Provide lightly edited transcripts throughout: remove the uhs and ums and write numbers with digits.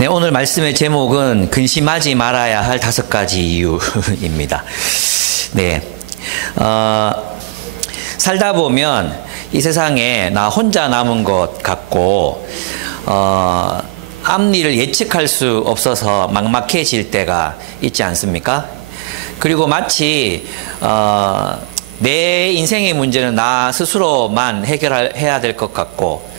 네, 오늘 말씀의 제목은 근심하지 말아야 할 5가지 이유입니다. 네, 살다 보면 이 세상에 나 혼자 남은 것 같고 앞일을 예측할 수 없어서 막막해질 때가 있지 않습니까? 그리고 마치 내 인생의 문제는 나 스스로만 해결해야 될 것 같고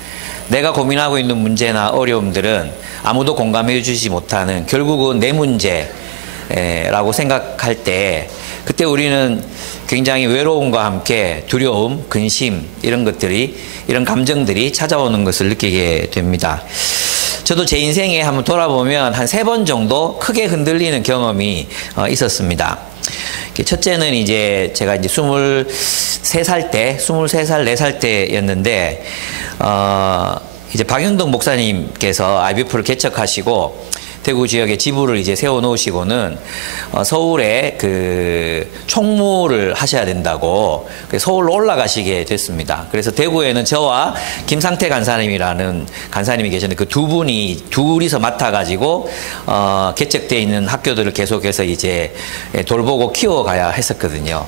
내가 고민하고 있는 문제나 어려움들은 아무도 공감해 주지 못하는 결국은 내 문제라고 생각할 때 그때 우리는 굉장히 외로움과 함께 두려움, 근심 이런 감정들이 찾아오는 것을 느끼게 됩니다. 저도 제 인생에 한번 돌아보면 한 3번 정도 크게 흔들리는 경험이 있었습니다. 첫째는 이제 제가 이제 23살, 4살 때였는데, 이제 박영동 목사님께서 IBF를 개척하시고, 대구 지역에 지부를 이제 세워놓으시고는 서울에 그 총무를 하셔야 된다고 서울로 올라가시게 됐습니다. 그래서 대구에는 저와 김상태 간사님이라는 간사님이 계셨는데 그 둘이서 맡아가지고 개척되어 있는 학교들을 계속해서 이제 돌보고 키워가야 했었거든요.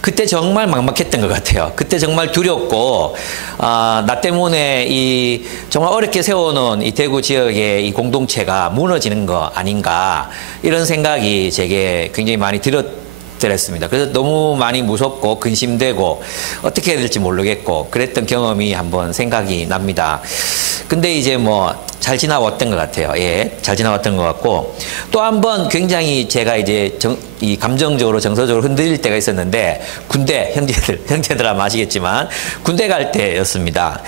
그때 정말 막막했던 것 같아요. 그때 정말 두렵고 나 때문에 이 정말 어렵게 세워놓은 이 대구 지역의 이 공동체가 무너지는 거 아닌가 이런 생각이 제게 굉장히 많이 들었습니다. 그래서 너무 많이 무섭고 근심되고 어떻게 해야 될지 모르겠고 그랬던 경험이 한번 생각이 납니다. 근데 이제 뭐 잘 지나왔던 것 같아요. 예, 잘 지나왔던 것 같고 또 한 번 굉장히 제가 이제 이 감정적으로 정서적으로 흔들릴 때가 있었는데 군대 형제들 아마 아시겠지만 군대 갈 때였습니다.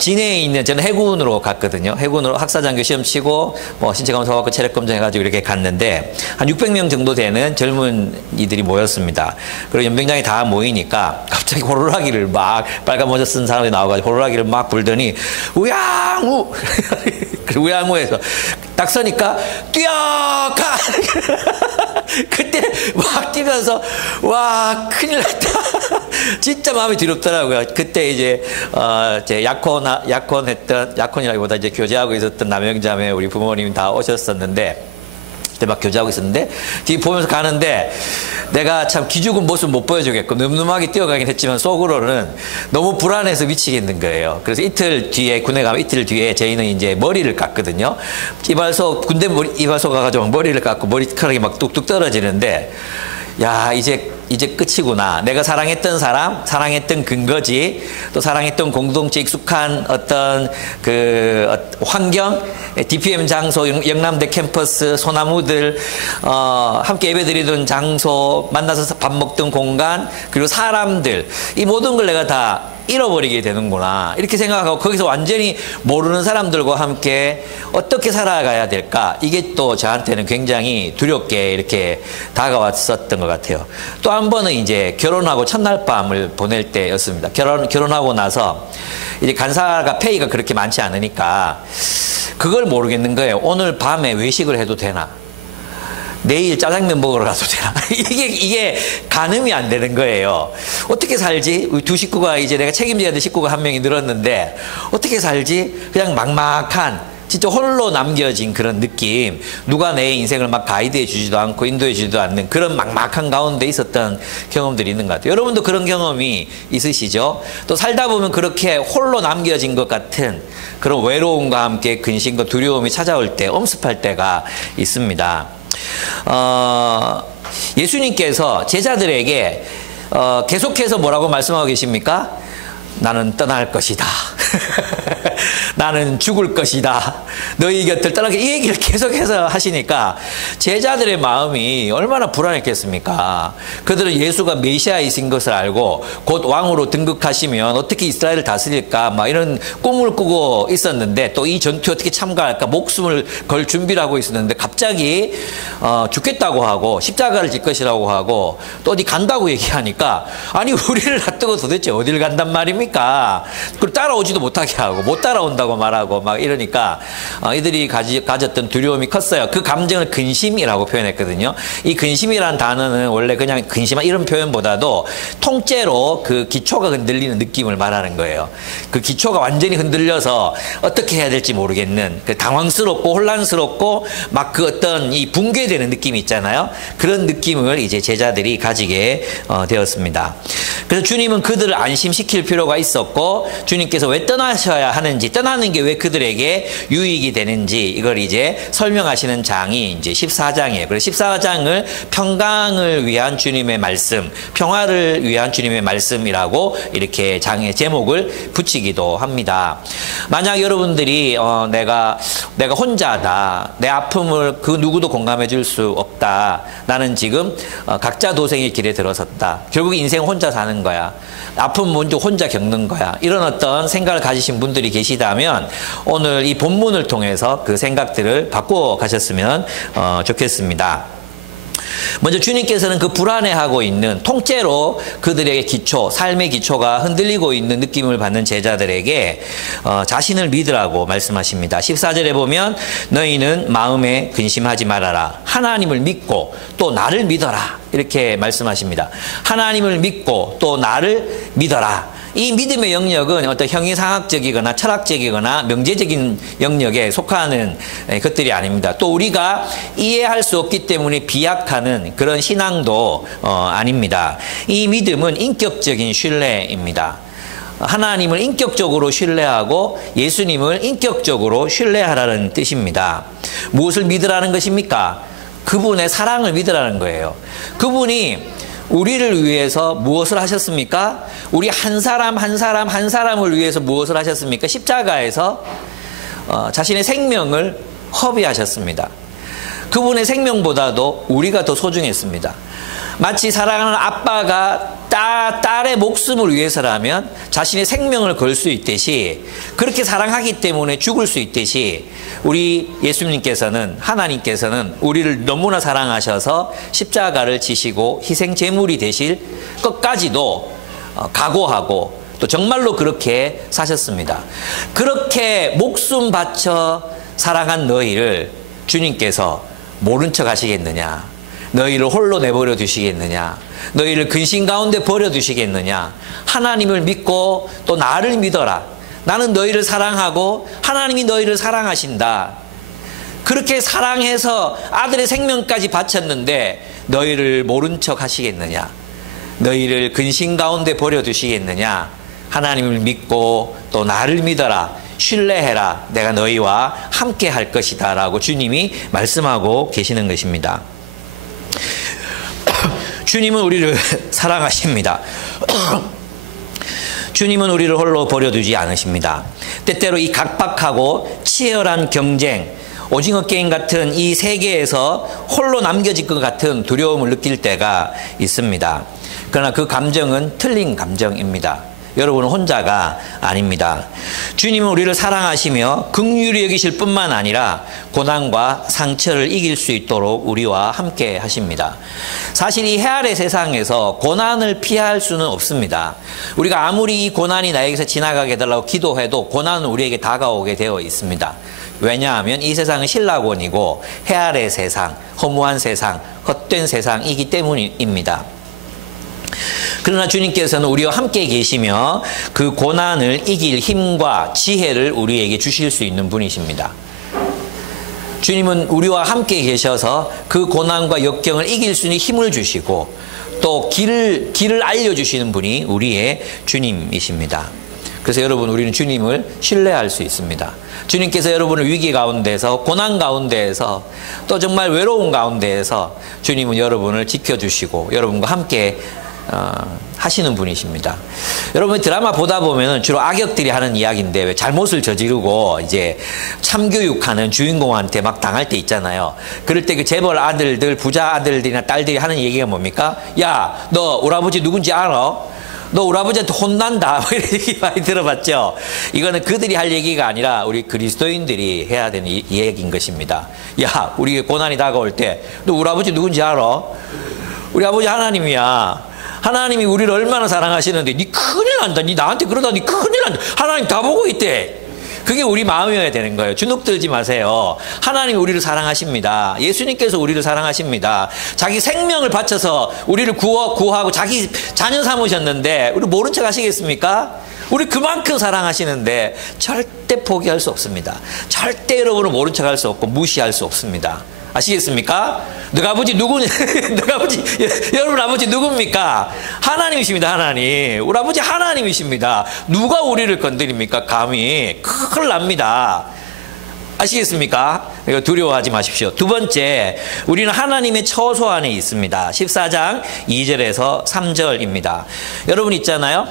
진해에 있는 저는 해군으로 갔거든요. 해군으로 학사장교 시험 치고 뭐 신체 검사 받고 체력 검정 해가지고 이렇게 갔는데 한 600명 정도 되는 젊은이들이 모였습니다. 그리고 연병장에 다 모이니까 갑자기 호루라기를 막 빨간 모자 쓴 사람이 나와가지고 호루라기를 막 불더니 우양우 그리고 우양우에서 딱 서니까 뛰어가 그때 막 뛰면서 와 큰일 났다 진짜 마음이 두렵더라고요. 그때 이제 제 약혼이라기보다 이제 교제하고 있었던 남영자매 우리 부모님 다 오셨었는데 그때 막 교제하고 있었는데 뒤 보면서 가는데 내가 참 기죽은 모습 못 보여주겠고 늠름하게 뛰어가긴 했지만 속으로는 너무 불안해서 미치겠는 거예요. 그래서 이틀 뒤에 군에 가면 이틀 뒤에 저희는 이제 머리를 깎거든요. 군대 이발소 가가지고 머리를 깎고 머리카락이 막 뚝뚝 떨어지는데 야 이제 끝이구나. 내가 사랑했던 사람, 사랑했던 근거지, 또 사랑했던 공동체 익숙한 어떤 그 환경, DPM 장소, 영남대 캠퍼스, 소나무들, 함께 예배드리던 장소, 만나서 밥 먹던 공간, 그리고 사람들, 이 모든 걸 내가 다 잃어버리게 되는구나 이렇게 생각하고 거기서 완전히 모르는 사람들과 함께 어떻게 살아가야 될까 이게 또 저한테는 굉장히 두렵게 이렇게 다가왔었던 것 같아요. 또 한 번은 이제 결혼하고 첫날 밤을 보낼 때였습니다. 결혼하고 나서 이제 간사가 페이가 그렇게 많지 않으니까 그걸 모르겠는 거예요. 오늘 밤에 외식을 해도 되나? 내일 짜장면 먹으러 가도 되나? 이게 가늠이 안 되는 거예요. 어떻게 살지? 우리 두 식구가 이제 내가 책임져야 될 식구가 한 명이 늘었는데 어떻게 살지? 그냥 막막한 진짜 홀로 남겨진 그런 느낌. 누가 내 인생을 막 가이드해 주지도 않고 인도해 주지도 않는 그런 막막한 가운데 있었던 경험들이 있는 것 같아요. 여러분도 그런 경험이 있으시죠? 또 살다 보면 그렇게 홀로 남겨진 것 같은 그런 외로움과 함께 근심과 두려움이 찾아올 때 엄습할 때가 있습니다. 예수님께서 제자들에게 계속해서 뭐라고 말씀하고 계십니까? 나는 떠날 것이다. 나는 죽을 것이다. 너희 곁을 떠나게 이 얘기를 계속해서 하시니까 제자들의 마음이 얼마나 불안했겠습니까? 그들은 예수가 메시아이신 것을 알고 곧 왕으로 등극하시면 어떻게 이스라엘을 다스릴까 막 이런 꿈을 꾸고 있었는데 또 이 전투에 어떻게 참가할까 목숨을 걸 준비를 하고 있었는데 갑자기 죽겠다고 하고 십자가를 질 것이라고 하고 또 어디 간다고 얘기하니까 아니 우리를 놔두고 도대체 어딜 간단 말입니까? 그걸 따라오지도 못하게 하고 못 따라온다 나온다고 말하고 막 이러니까 이들이 가졌던 두려움이 컸어요. 그 감정을 근심이라고 표현했거든요. 이 근심이라는 단어는 원래 그냥 근심한 이런 표현보다도 통째로 그 기초가 흔들리는 느낌을 말하는 거예요. 그 기초가 완전히 흔들려서 어떻게 해야 될지 모르겠는 그 당황스럽고 혼란스럽고 막 그 어떤 이 붕괴되는 느낌이 있잖아요. 그런 느낌을 이제 제자들이 가지게 되었습니다. 그래서 주님은 그들을 안심시킬 필요가 있었고 주님께서 왜 떠나셔야 하는지 떠나는 게 왜 그들에게 유익이 되는지 이걸 이제 설명하시는 장이 이제 14장이에요. 그래서 14장을 평강을 위한 주님의 말씀, 평화를 위한 주님의 말씀이라고 이렇게 장의 제목을 붙이기도 합니다. 만약 여러분들이 내가 혼자다, 내 아픔을 그 누구도 공감해 줄 수 없다, 나는 지금 각자 도생의 길에 들어섰다, 결국 인생 혼자 사는 거야, 아픔 먼저 혼자 겪는 거야, 이런 어떤 생각을 가지신 분들이 계시다면 오늘 이 본문을 통해서 그 생각들을 바꾸어 가셨으면 좋겠습니다. 먼저 주님께서는 그 불안해하고 있는 통째로 그들의 기초, 삶의 기초가 흔들리고 있는 느낌을 받는 제자들에게 자신을 믿으라고 말씀하십니다. 14절에 보면 너희는 마음에 근심하지 말아라. 하나님을 믿고 또 나를 믿어라. 이렇게 말씀하십니다. 하나님을 믿고 또 나를 믿어라. 이 믿음의 영역은 어떤 형이상학적이거나 철학적이거나 명제적인 영역에 속하는 것들이 아닙니다. 또 우리가 이해할 수 없기 때문에 비약하는 그런 신앙도 아닙니다. 이 믿음은 인격적인 신뢰입니다. 하나님을 인격적으로 신뢰하고 예수님을 인격적으로 신뢰하라는 뜻입니다. 무엇을 믿으라는 것입니까? 그분의 사랑을 믿으라는 거예요. 그분이 우리를 위해서 무엇을 하셨습니까? 우리 한 사람 한 사람을 위해서 무엇을 하셨습니까? 십자가에서 자신의 생명을 허비하셨습니다. 그분의 생명보다도 우리가 더 소중했습니다. 마치 사랑하는 아빠가 딸의 목숨을 위해서라면 자신의 생명을 걸 수 있듯이, 그렇게 사랑하기 때문에 죽을 수 있듯이 우리 예수님께서는, 하나님께서는 우리를 너무나 사랑하셔서 십자가를 지시고 희생 제물이 되실 것까지도 각오하고 또 정말로 그렇게 사셨습니다. 그렇게 목숨 바쳐 사랑한 너희를 주님께서 모른 척 하시겠느냐? 너희를 홀로 내버려 두시겠느냐? 너희를 근심 가운데 버려 두시겠느냐? 하나님을 믿고 또 나를 믿어라. 나는 너희를 사랑하고 하나님이 너희를 사랑하신다. 그렇게 사랑해서 아들의 생명까지 바쳤는데 너희를 모른 척 하시겠느냐? 너희를 근심 가운데 버려 두시겠느냐? 하나님을 믿고 또 나를 믿어라. 신뢰해라. 내가 너희와 함께 할 것이다 라고 주님이 말씀하고 계시는 것입니다. 주님은 우리를 사랑하십니다. 주님은 우리를 홀로 버려두지 않으십니다. 때때로 이 각박하고 치열한 경쟁, 오징어 게임 같은 이 세계에서 홀로 남겨질 것 같은 두려움을 느낄 때가 있습니다. 그러나 그 감정은 틀린 감정입니다. 여러분은 혼자가 아닙니다. 주님은 우리를 사랑하시며 긍휼히 여기실 뿐만 아니라 고난과 상처를 이길 수 있도록 우리와 함께 하십니다. 사실 이 해아래 세상에서 고난을 피할 수는 없습니다. 우리가 아무리 이 고난이 나에게서 지나가게 해달라고 기도해도 고난은 우리에게 다가오게 되어 있습니다. 왜냐하면 이 세상은 신라곤이고 해아래 세상, 허무한 세상, 헛된 세상이기 때문입니다. 그러나 주님께서는 우리와 함께 계시며 그 고난을 이길 힘과 지혜를 우리에게 주실 수 있는 분이십니다. 주님은 우리와 함께 계셔서 그 고난과 역경을 이길 수 있는 힘을 주시고 또 길을 알려주시는 분이 우리의 주님이십니다. 그래서 여러분, 우리는 주님을 신뢰할 수 있습니다. 주님께서 여러분을 위기 가운데서, 고난 가운데에서, 또 정말 외로운 가운데에서 주님은 여러분을 지켜주시고 여러분과 함께 하시는 분이십니다. 여러분, 드라마 보다 보면 주로 악역들이 하는 이야기인데 왜 잘못을 저지르고 이제 참교육하는 주인공한테 막 당할 때 있잖아요. 그럴 때 그 재벌 아들들, 부자 아들들이나 딸들이 하는 얘기가 뭡니까? 야, 너 우리 아버지 누군지 알아? 너 우리 아버지한테 혼난다. 뭐 이런 얘기 많이 들어봤죠. 이거는 그들이 할 얘기가 아니라 우리 그리스도인들이 해야 되는 얘기인 것입니다. 야, 우리 고난이 다가올 때 너 우리 아버지 누군지 알아? 우리 아버지 하나님이야. 하나님이 우리를 얼마나 사랑하시는데 니 큰일 난다. 니 나한테 그러다 니 큰일 난다. 하나님 다 보고 있대. 그게 우리 마음이어야 되는 거예요. 주눅 들지 마세요. 하나님이 우리를 사랑하십니다. 예수님께서 우리를 사랑하십니다. 자기 생명을 바쳐서 우리를 구하고 자기 자녀 삼으셨는데 우리 모른 척 하시겠습니까? 우리 그만큼 사랑하시는데 절대 포기할 수 없습니다. 절대 여러분을 모른 척 할 수 없고 무시할 수 없습니다. 아시겠습니까? 너희 아버지 누구냐? 너희 아버지, 여러분 아버지 누굽니까? 하나님이십니다, 하나님. 우리 아버지 하나님이십니다. 누가 우리를 건드립니까? 감히. 큰일 납니다. 아시겠습니까? 이거 두려워하지 마십시오. 두 번째, 우리는 하나님의 처소 안에 있습니다. 14장 2절에서 3절입니다. 여러분 있잖아요.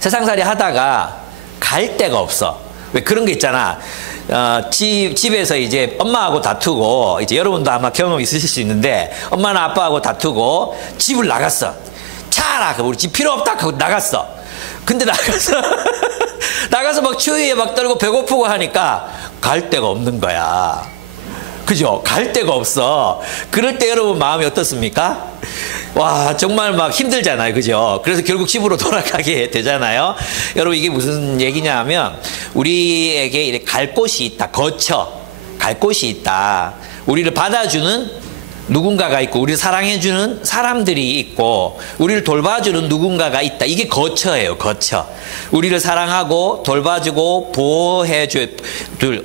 세상살이 하다가 갈 데가 없어. 왜 그런 게 있잖아. 집에서 이제 엄마하고 다투고, 이제 여러분도 아마 경험 있으실 수 있는데, 엄마나 아빠하고 다투고, 집을 나갔어. 차라! 우리 집 필요 없다! 하고 나갔어. 근데 나가서 막 추위에 막 떨고 배고프고 하니까 갈 데가 없는 거야. 그죠? 갈 데가 없어. 그럴 때 여러분 마음이 어떻습니까? 와, 정말 막 힘들잖아요. 그죠? 그래서 결국 집으로 돌아가게 되잖아요. 여러분, 이게 무슨 얘기냐 하면, 우리에게 이렇게 갈 곳이 있다. 갈 곳이 있다. 우리를 받아주는 누군가가 있고, 우리를 사랑해주는 사람들이 있고, 우리를 돌봐주는 누군가가 있다. 이게 거처예요, 거처. 우리를 사랑하고, 돌봐주고, 보호해줄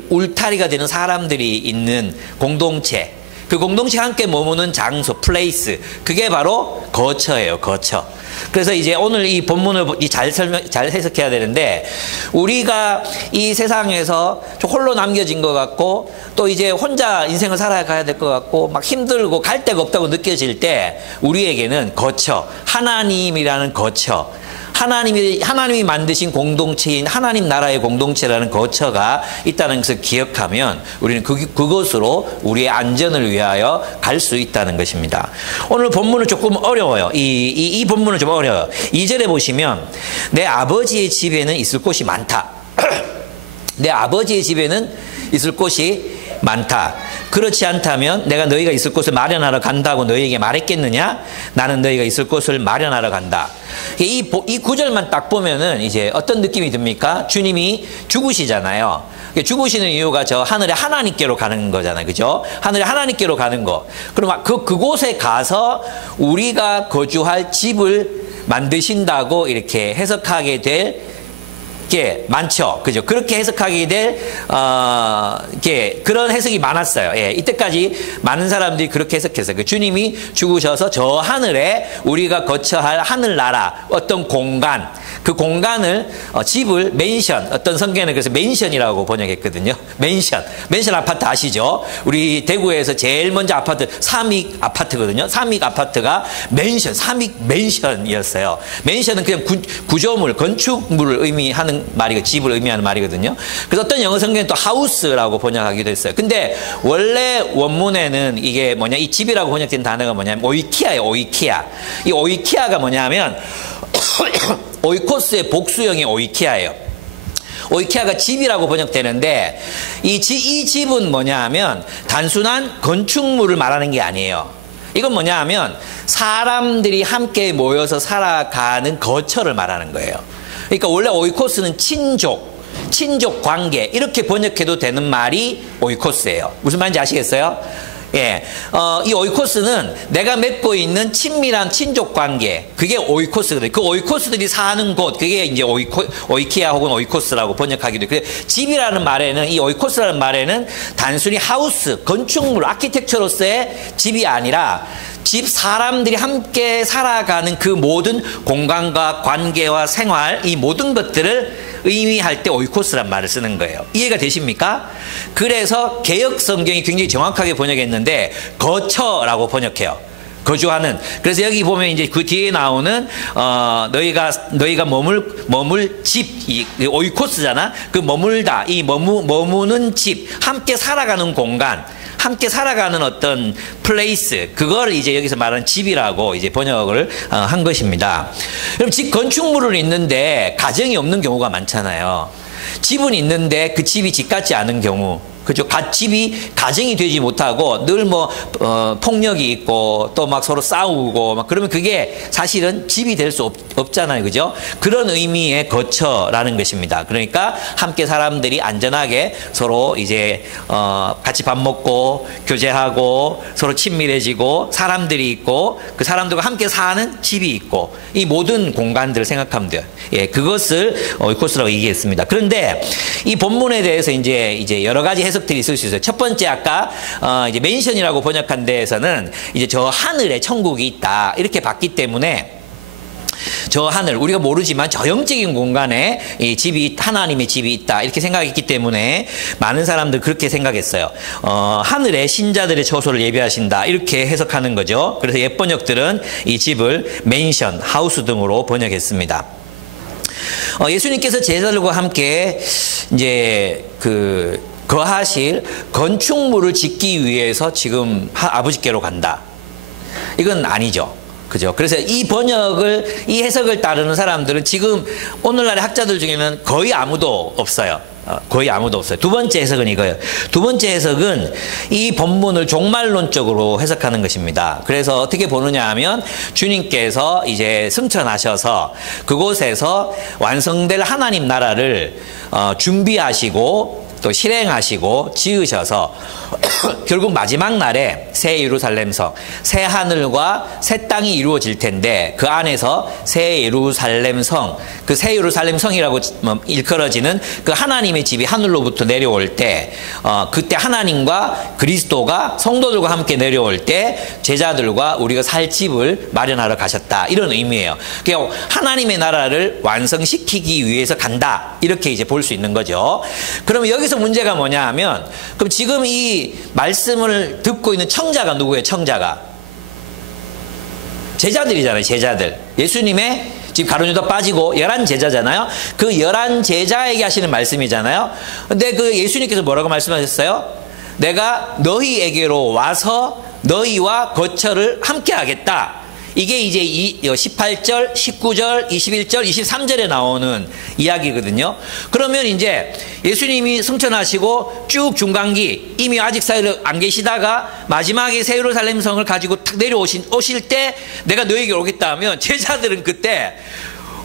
울타리가 되는 사람들이 있는 공동체. 그 공동체 함께 머무는 장소, 플레이스. 그게 바로 거처예요, 거처. 그래서 이제 오늘 이 본문을 잘 해석해야 되는데, 우리가 이 세상에서 좀 홀로 남겨진 것 같고, 또 이제 혼자 인생을 살아가야 될 것 같고, 막 힘들고 갈 데가 없다고 느껴질 때, 우리에게는 거처, 하나님이라는 거처, 하나님이 만드신 공동체인 하나님 나라의 공동체라는 거처가 있다는 것을 기억하면 우리는 그것으로 우리의 안전을 위하여 갈 수 있다는 것입니다. 오늘 본문은 조금 어려워요. 이 본문은 좀 어려워요. 2절에 보시면 내 아버지의 집에는 있을 곳이 많다. 내 아버지의 집에는 있을 곳이 많다. 그렇지 않다면 내가 너희가 있을 곳을 마련하러 간다고 너희에게 말했겠느냐? 나는 너희가 있을 곳을 마련하러 간다. 이 구절만 딱 보면은 이제 어떤 느낌이 듭니까? 주님이 죽으시잖아요. 죽으시는 이유가 저 하늘의 하나님께로 가는 거잖아요. 그죠? 하늘의 하나님께로 가는 거. 그럼 그곳에 가서 우리가 거주할 집을 만드신다고 이렇게 해석하게 될 게 많죠. 그죠? 그렇게 해석하게 될, 그런 해석이 많았어요. 예, 이때까지 많은 사람들이 그렇게 해석했어요. 그 주님이 죽으셔서 저 하늘에 우리가 거처할 하늘나라, 어떤 공간, 그 공간을, 집을, 맨션, 어떤 성경에는 그래서 맨션이라고 번역했거든요. 맨션 아파트 아시죠? 우리 대구에서 제일 먼저 아파트, 삼익 아파트거든요. 삼익 아파트가 맨션, 삼익 맨션이었어요. 맨션은 그냥 구조물, 건축물을 의미하는 말이고, 집을 의미하는 말이거든요. 그래서 어떤 영어 성경에는 또 하우스라고 번역하기도 했어요. 근데 원래 원문에는 이게 뭐냐, 이 집이라고 번역된 단어가 뭐냐면 오이키아예요, 오이키아. 이 오이키아가 뭐냐면 오이코스의 복수형이 오이키아예요. 오이키아가 집이라고 번역되는데 이 집은 뭐냐 하면 단순한 건축물을 말하는 게 아니에요. 이건 뭐냐 하면 사람들이 함께 모여서 살아가는 거처를 말하는 거예요. 그러니까 원래 오이코스는 친족 관계 이렇게 번역해도 되는 말이 오이코스예요. 무슨 말인지 아시겠어요? 예, 이 오이코스는 내가 맺고 있는 친밀한 친족 관계, 그게 오이코스거든요. 그 오이코스들이 사는 곳, 그게 이제 오이키아 혹은 오이코스라고 번역하기도 해요. 집이라는 말에는, 이 오이코스라는 말에는 단순히 하우스, 건축물, 아키텍처로서의 집이 아니라 집 사람들이 함께 살아가는 그 모든 공간과 관계와 생활, 이 모든 것들을 의미할 때 오이코스란 말을 쓰는 거예요. 이해가 되십니까? 그래서 개역 성경이 굉장히 정확하게 번역했는데 거처라고 번역해요. 거주하는. 그래서 여기 보면 이제 그 뒤에 나오는 너희가 머물 집, 이 오이코스잖아. 그 머물다, 이 머무는 집, 함께 살아가는 공간, 함께 살아가는 어떤 플레이스, 그걸 이제 여기서 말하는 집이라고 이제 번역을 한 것입니다. 그럼 집 건축물은 있는데 가정이 없는 경우가 많잖아요. 집은 있는데 그 집이 집 같지 않은 경우, 그죠? 집이 가정이 되지 못하고 늘 뭐 폭력이 있고 또 막 서로 싸우고 막 그러면 그게 사실은 집이 될 수 없잖아요, 그죠? 그런 의미의 거처라는 것입니다. 그러니까 함께 사람들이 안전하게 서로 이제 같이 밥 먹고 교제하고 서로 친밀해지고 사람들이 있고 그 사람들과 함께 사는 집이 있고 이 모든 공간들을 생각하면 돼요. 예, 그것을 오이코스라고 얘기했습니다. 그런데 이 본문에 대해서 이제 여러 가지 해석들이 있을 수 있어요. 첫 번째 아까 이제 맨션이라고 번역한 데에서는 이제 저 하늘에 천국이 있다 이렇게 봤기 때문에 저 하늘 우리가 모르지만 저 영적인 공간에 이 집이 하나님의 집이 있다 이렇게 생각했기 때문에 많은 사람들 그렇게 생각했어요. 하늘에 신자들의 처소를 예비하신다 이렇게 해석하는 거죠. 그래서 옛 번역들은 이 집을 맨션, 하우스 등으로 번역했습니다. 예수님께서 제자들과 함께 이제 거하실 건축물을 짓기 위해서 지금 아버지께로 간다. 이건 아니죠. 그죠? 그래서 이 해석을 따르는 사람들은 지금 오늘날의 학자들 중에는 거의 아무도 없어요. 거의 아무도 없어요. 두 번째 해석은 이거예요. 두 번째 해석은 이 본문을 종말론적으로 해석하는 것입니다. 그래서 어떻게 보느냐 하면 주님께서 이제 승천하셔서 그곳에서 완성될 하나님 나라를 준비하시고 또 실행하시고 지으셔서 결국 마지막 날에 새 예루살렘성, 새 하늘과 새 땅이 이루어질 텐데 그 안에서 새 예루살렘성, 그 새 예루살렘성이라고 일컬어지는 그 하나님의 집이 하늘로부터 내려올 때 그때 하나님과 그리스도가 성도들과 함께 내려올 때 제자들과 우리가 살 집을 마련하러 가셨다 이런 의미예요. 그러니까 하나님의 나라를 완성시키기 위해서 간다 이렇게 이제 볼 수 있는 거죠. 그러면 여기서 문제가 뭐냐 하면 그럼 지금 이 말씀을 듣고 있는 청자가 누구예요? 청자가 제자들이잖아요. 제자들. 예수님의 지금 가룟유다 빠지고 11제자잖아요. 그 11제자에게 하시는 말씀이잖아요. 근데 그 예수님께서 뭐라고 말씀하셨어요? 내가 너희에게로 와서 너희와 거처를 함께 하겠다. 이게 이제 18절, 19절, 21절, 23절에 나오는 이야기거든요. 그러면 이제 예수님이 승천하시고 쭉 중간기 이미 아직 사이를 안 계시다가 마지막에 새 예루살렘 성을 가지고 탁 오실 때 내가 너에게 오겠다 하면 제자들은 그때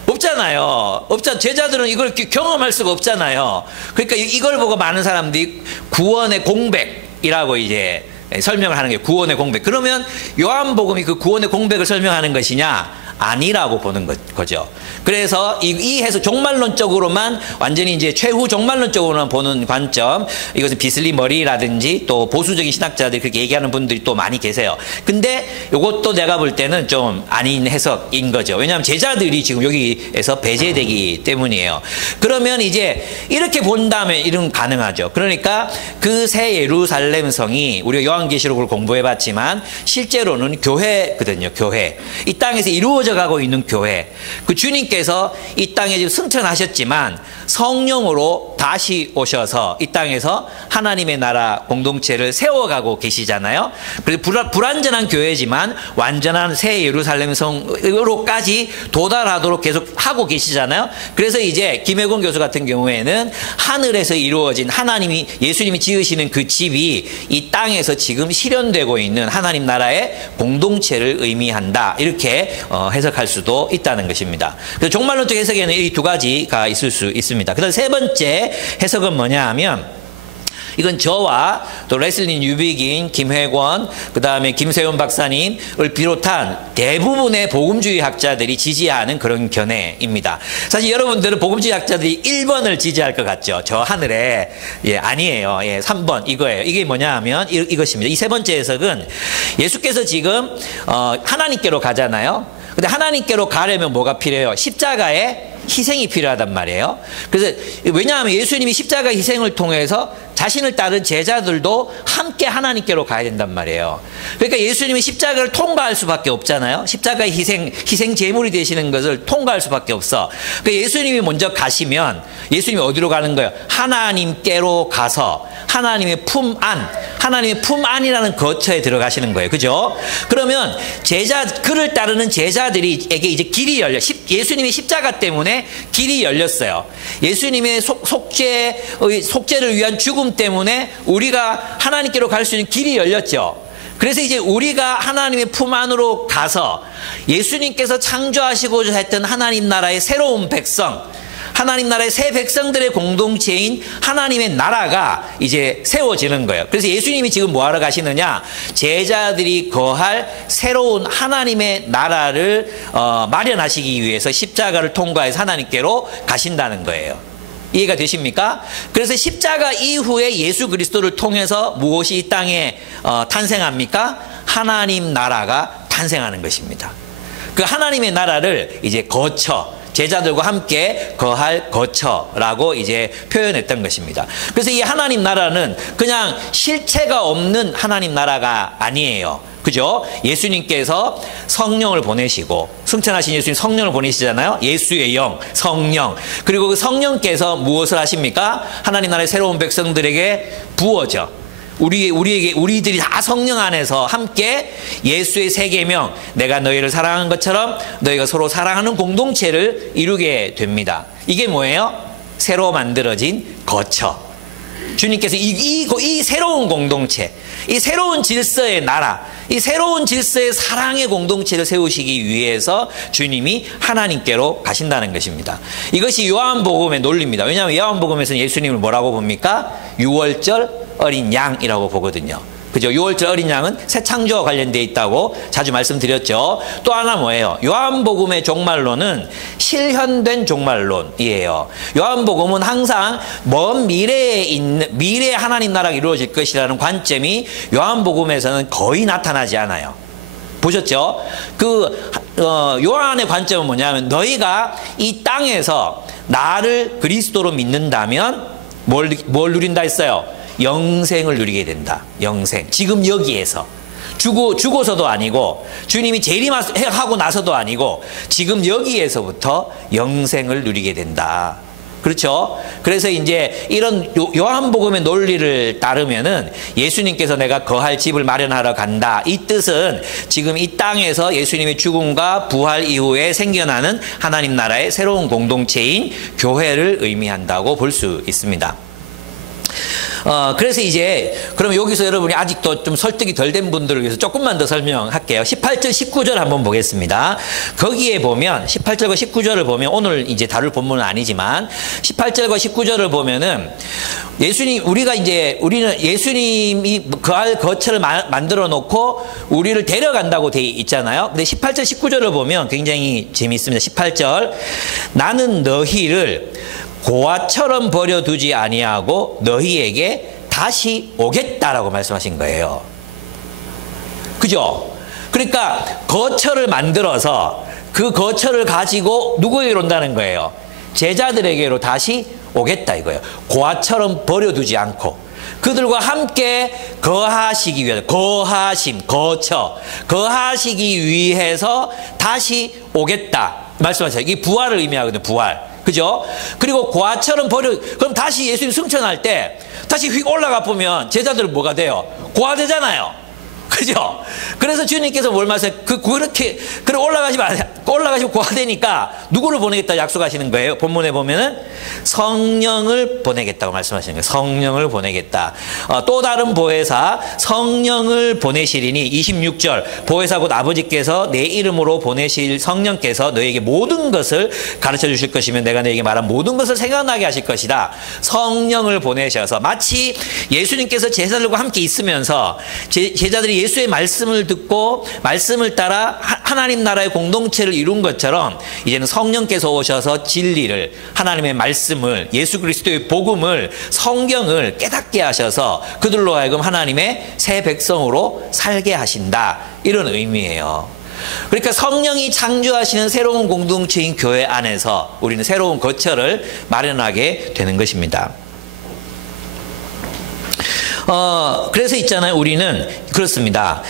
없잖아요. 제자들은 이걸 경험할 수가 없잖아요. 그러니까 이걸 보고 많은 사람들이 구원의 공백이라고 이제 설명을 하는 게 구원의 공백. 그러면 요한복음이 그 구원의 공백을 설명하는 것이냐? 아니라고 보는 거죠. 그래서 이 해석 종말론적으로만 완전히 이제 최후 종말론적으로만 보는 관점, 이것은 비슬리 머리라든지 또 보수적인 신학자들이 그렇게 얘기하는 분들이 또 많이 계세요. 근데 이것도 내가 볼 때는 좀 아닌 해석인 거죠. 왜냐하면 제자들이 지금 여기에서 배제되기 때문이에요. 그러면 이제 이렇게 본다면 이런 가능하죠. 그러니까 그 새 예루살렘 성이 우리가 요한계시록을 공부해봤지만 실제로는 교회거든요. 교회. 이 땅에서 이루어져 가고 있는 교회. 그 주님께서 이 땅에 지금 승천하셨지만 성령으로 다시 오셔서 이 땅에서 하나님의 나라 공동체를 세워가고 계시잖아요. 그래서 불완전한 교회지만 완전한 새 예루살렘 성으로까지 도달하도록 계속 하고 계시잖아요. 그래서 이제 김혜곤 교수 같은 경우에는 하늘에서 이루어진 예수님이 지으시는 그 집이 이 땅에서 지금 실현되고 있는 하나님 나라의 공동체를 의미한다. 이렇게 해석할 수도 있다는 것입니다. 그래서 종말론적 해석에는 이 두 가지가 있을 수 있습니다. 그다음 세 번째 해석은 뭐냐 하면 이건 저와 또 레슬리 뉴비긴, 김회권, 그 다음에 김세훈 박사님을 비롯한 대부분의 복음주의 학자들이 지지하는 그런 견해입니다. 사실 여러분들은 복음주의 학자들이 1번을 지지할 것 같죠. 저 하늘에. 아니에요. 3번 이거예요. 이게 뭐냐 하면 이것입니다. 이 세 번째 해석은 예수께서 지금 하나님께로 가잖아요. 근데 하나님께로 가려면 뭐가 필요해요? 십자가의 희생이 필요하단 말이에요. 그래서 왜냐하면 예수님이 십자가 희생을 통해서 자신을 따른 제자들도 함께 하나님께로 가야 된단 말이에요. 그러니까 예수님이 십자가를 통과할 수밖에 없잖아요. 십자가의 희생 제물이 되시는 것을 통과할 수밖에 없어. 그러니까 예수님이 먼저 가시면 예수님이 어디로 가는 거예요? 하나님께로 가서 하나님의 품 안, 하나님의 품 안이라는 거처에 들어가시는 거예요. 그죠? 그러면 그를 따르는 제자들에게 이제 길이 열려. 예수님의 십자가 때문에 길이 열렸어요. 예수님의 속죄를 위한 죽음 때문에 우리가 하나님께로 갈 수 있는 길이 열렸죠. 그래서 이제 우리가 하나님의 품 안으로 가서 예수님께서 창조하시고자 했던 하나님 나라의 새로운 백성, 하나님 나라의 새 백성들의 공동체인 하나님의 나라가 이제 세워지는 거예요. 그래서 예수님이 지금 뭐 하러 가시느냐? 제자들이 거할 새로운 하나님의 나라를 마련하시기 위해서 십자가를 통과해서 하나님께로 가신다는 거예요. 이해가 되십니까? 그래서 십자가 이후에 예수 그리스도를 통해서 무엇이 이 땅에 탄생합니까? 하나님 나라가 탄생하는 것입니다. 그 하나님의 나라를 이제 거처, 제자들과 함께 거할 거처라고 이제 표현했던 것입니다. 그래서 이 하나님 나라는 그냥 실체가 없는 하나님 나라가 아니에요. 그죠? 예수님께서 성령을 보내시고, 승천하신 예수님 성령을 보내시잖아요. 예수의 영, 성령. 그리고 그 성령께서 무엇을 하십니까? 하나님 나라의 새로운 백성들에게 부어져. 우리들이 다 성령 안에서 함께 예수의 세 계명, 내가 너희를 사랑한 것처럼 너희가 서로 사랑하는 공동체를 이루게 됩니다. 이게 뭐예요? 새로 만들어진 거처. 주님께서 이 새로운 공동체, 이 새로운 질서의 나라, 이 새로운 질서의 사랑의 공동체를 세우시기 위해서 주님이 하나님께로 가신다는 것입니다. 이것이 요한복음의 논리입니다. 왜냐하면 요한복음에서는 예수님을 뭐라고 봅니까? 유월절 어린 양이라고 보거든요. 그죠? 유월절 어린 양은 새 창조와 관련되어 있다고 자주 말씀드렸죠. 또 하나 뭐예요? 요한복음의 종말론은 실현된 종말론이에요. 요한복음은 항상 먼 미래에 하나님 나라가 이루어질 것이라는 관점이 요한복음에서는 거의 나타나지 않아요. 보셨죠? 요한의 관점은 뭐냐면, 너희가 이 땅에서 나를 그리스도로 믿는다면 뭘 누린다 했어요? 영생을 누리게 된다. 영생. 지금 여기에서. 죽어서도 아니고, 주님이 재림하고 나서도 아니고, 지금 여기에서부터 영생을 누리게 된다. 그렇죠? 그래서 이제 이런 요한복음의 논리를 따르면은 예수님께서 내가 거할 집을 마련하러 간다. 이 뜻은 지금 이 땅에서 예수님의 죽음과 부활 이후에 생겨나는 하나님 나라의 새로운 공동체인 교회를 의미한다고 볼 수 있습니다. 그래서 이제, 그럼 여기서 여러분이 아직도 좀 설득이 덜 된 분들을 위해서 조금만 더 설명할게요. 18절, 19절 한번 보겠습니다. 거기에 보면, 18절과 19절을 보면, 오늘 이제 다룰 본문은 아니지만, 18절과 19절을 보면은, 우리는 예수님이 거할 거처를 만들어 놓고, 우리를 데려간다고 돼 있잖아요. 근데 18절, 19절을 보면 굉장히 재미있습니다. 18절, 나는 너희를 고아처럼 버려두지 아니하고 너희에게 다시 오겠다라고 말씀하신 거예요. 그죠? 그러니까 거처를 만들어서 그 거처를 가지고 누구에게로 온다는 거예요? 제자들에게로 다시 오겠다 이거예요. 고아처럼 버려두지 않고 그들과 함께 거하시기 위해서, 거하시기 위해서 다시 오겠다 말씀하셨어요. 이게 부활을 의미하거든요. 부활. 그죠? 그리고 고아처럼 그럼 다시 예수님 승천할 때 다시 휙 올라가 보면 제자들은 뭐가 돼요? 고아되잖아요. 그죠? 그래서 주님께서 뭘 말씀하세요? 올라가시면 고아되니까 누구를 보내겠다 약속하시는 거예요? 본문에 보면은 성령을 보내겠다고 말씀하시는 거예요. 성령을 보내겠다. 또 다른 보혜사 성령을 보내시리니 26절 보혜사 곧 아버지께서 내 이름으로 보내실 성령께서 너에게 모든 것을 가르쳐 주실 것이며 내가 너에게 말한 모든 것을 생각나게 하실 것이다. 성령을 보내셔서 마치 예수님께서 제자들과 함께 있으면서 제자들이 예수의 말씀을 듣고 말씀을 따라 하나님 나라의 공동체를 이룬 것처럼 이제는 성령께서 오셔서 진리를, 하나님의 말씀을, 예수 그리스도의 복음을, 성경을 깨닫게 하셔서 그들로 하여금 하나님의 새 백성으로 살게 하신다. 이런 의미예요. 그러니까 성령이 창조하시는 새로운 공동체인 교회 안에서 우리는 새로운 거처를 마련하게 되는 것입니다. 그래서 있잖아요. 우리는 그렇습니다.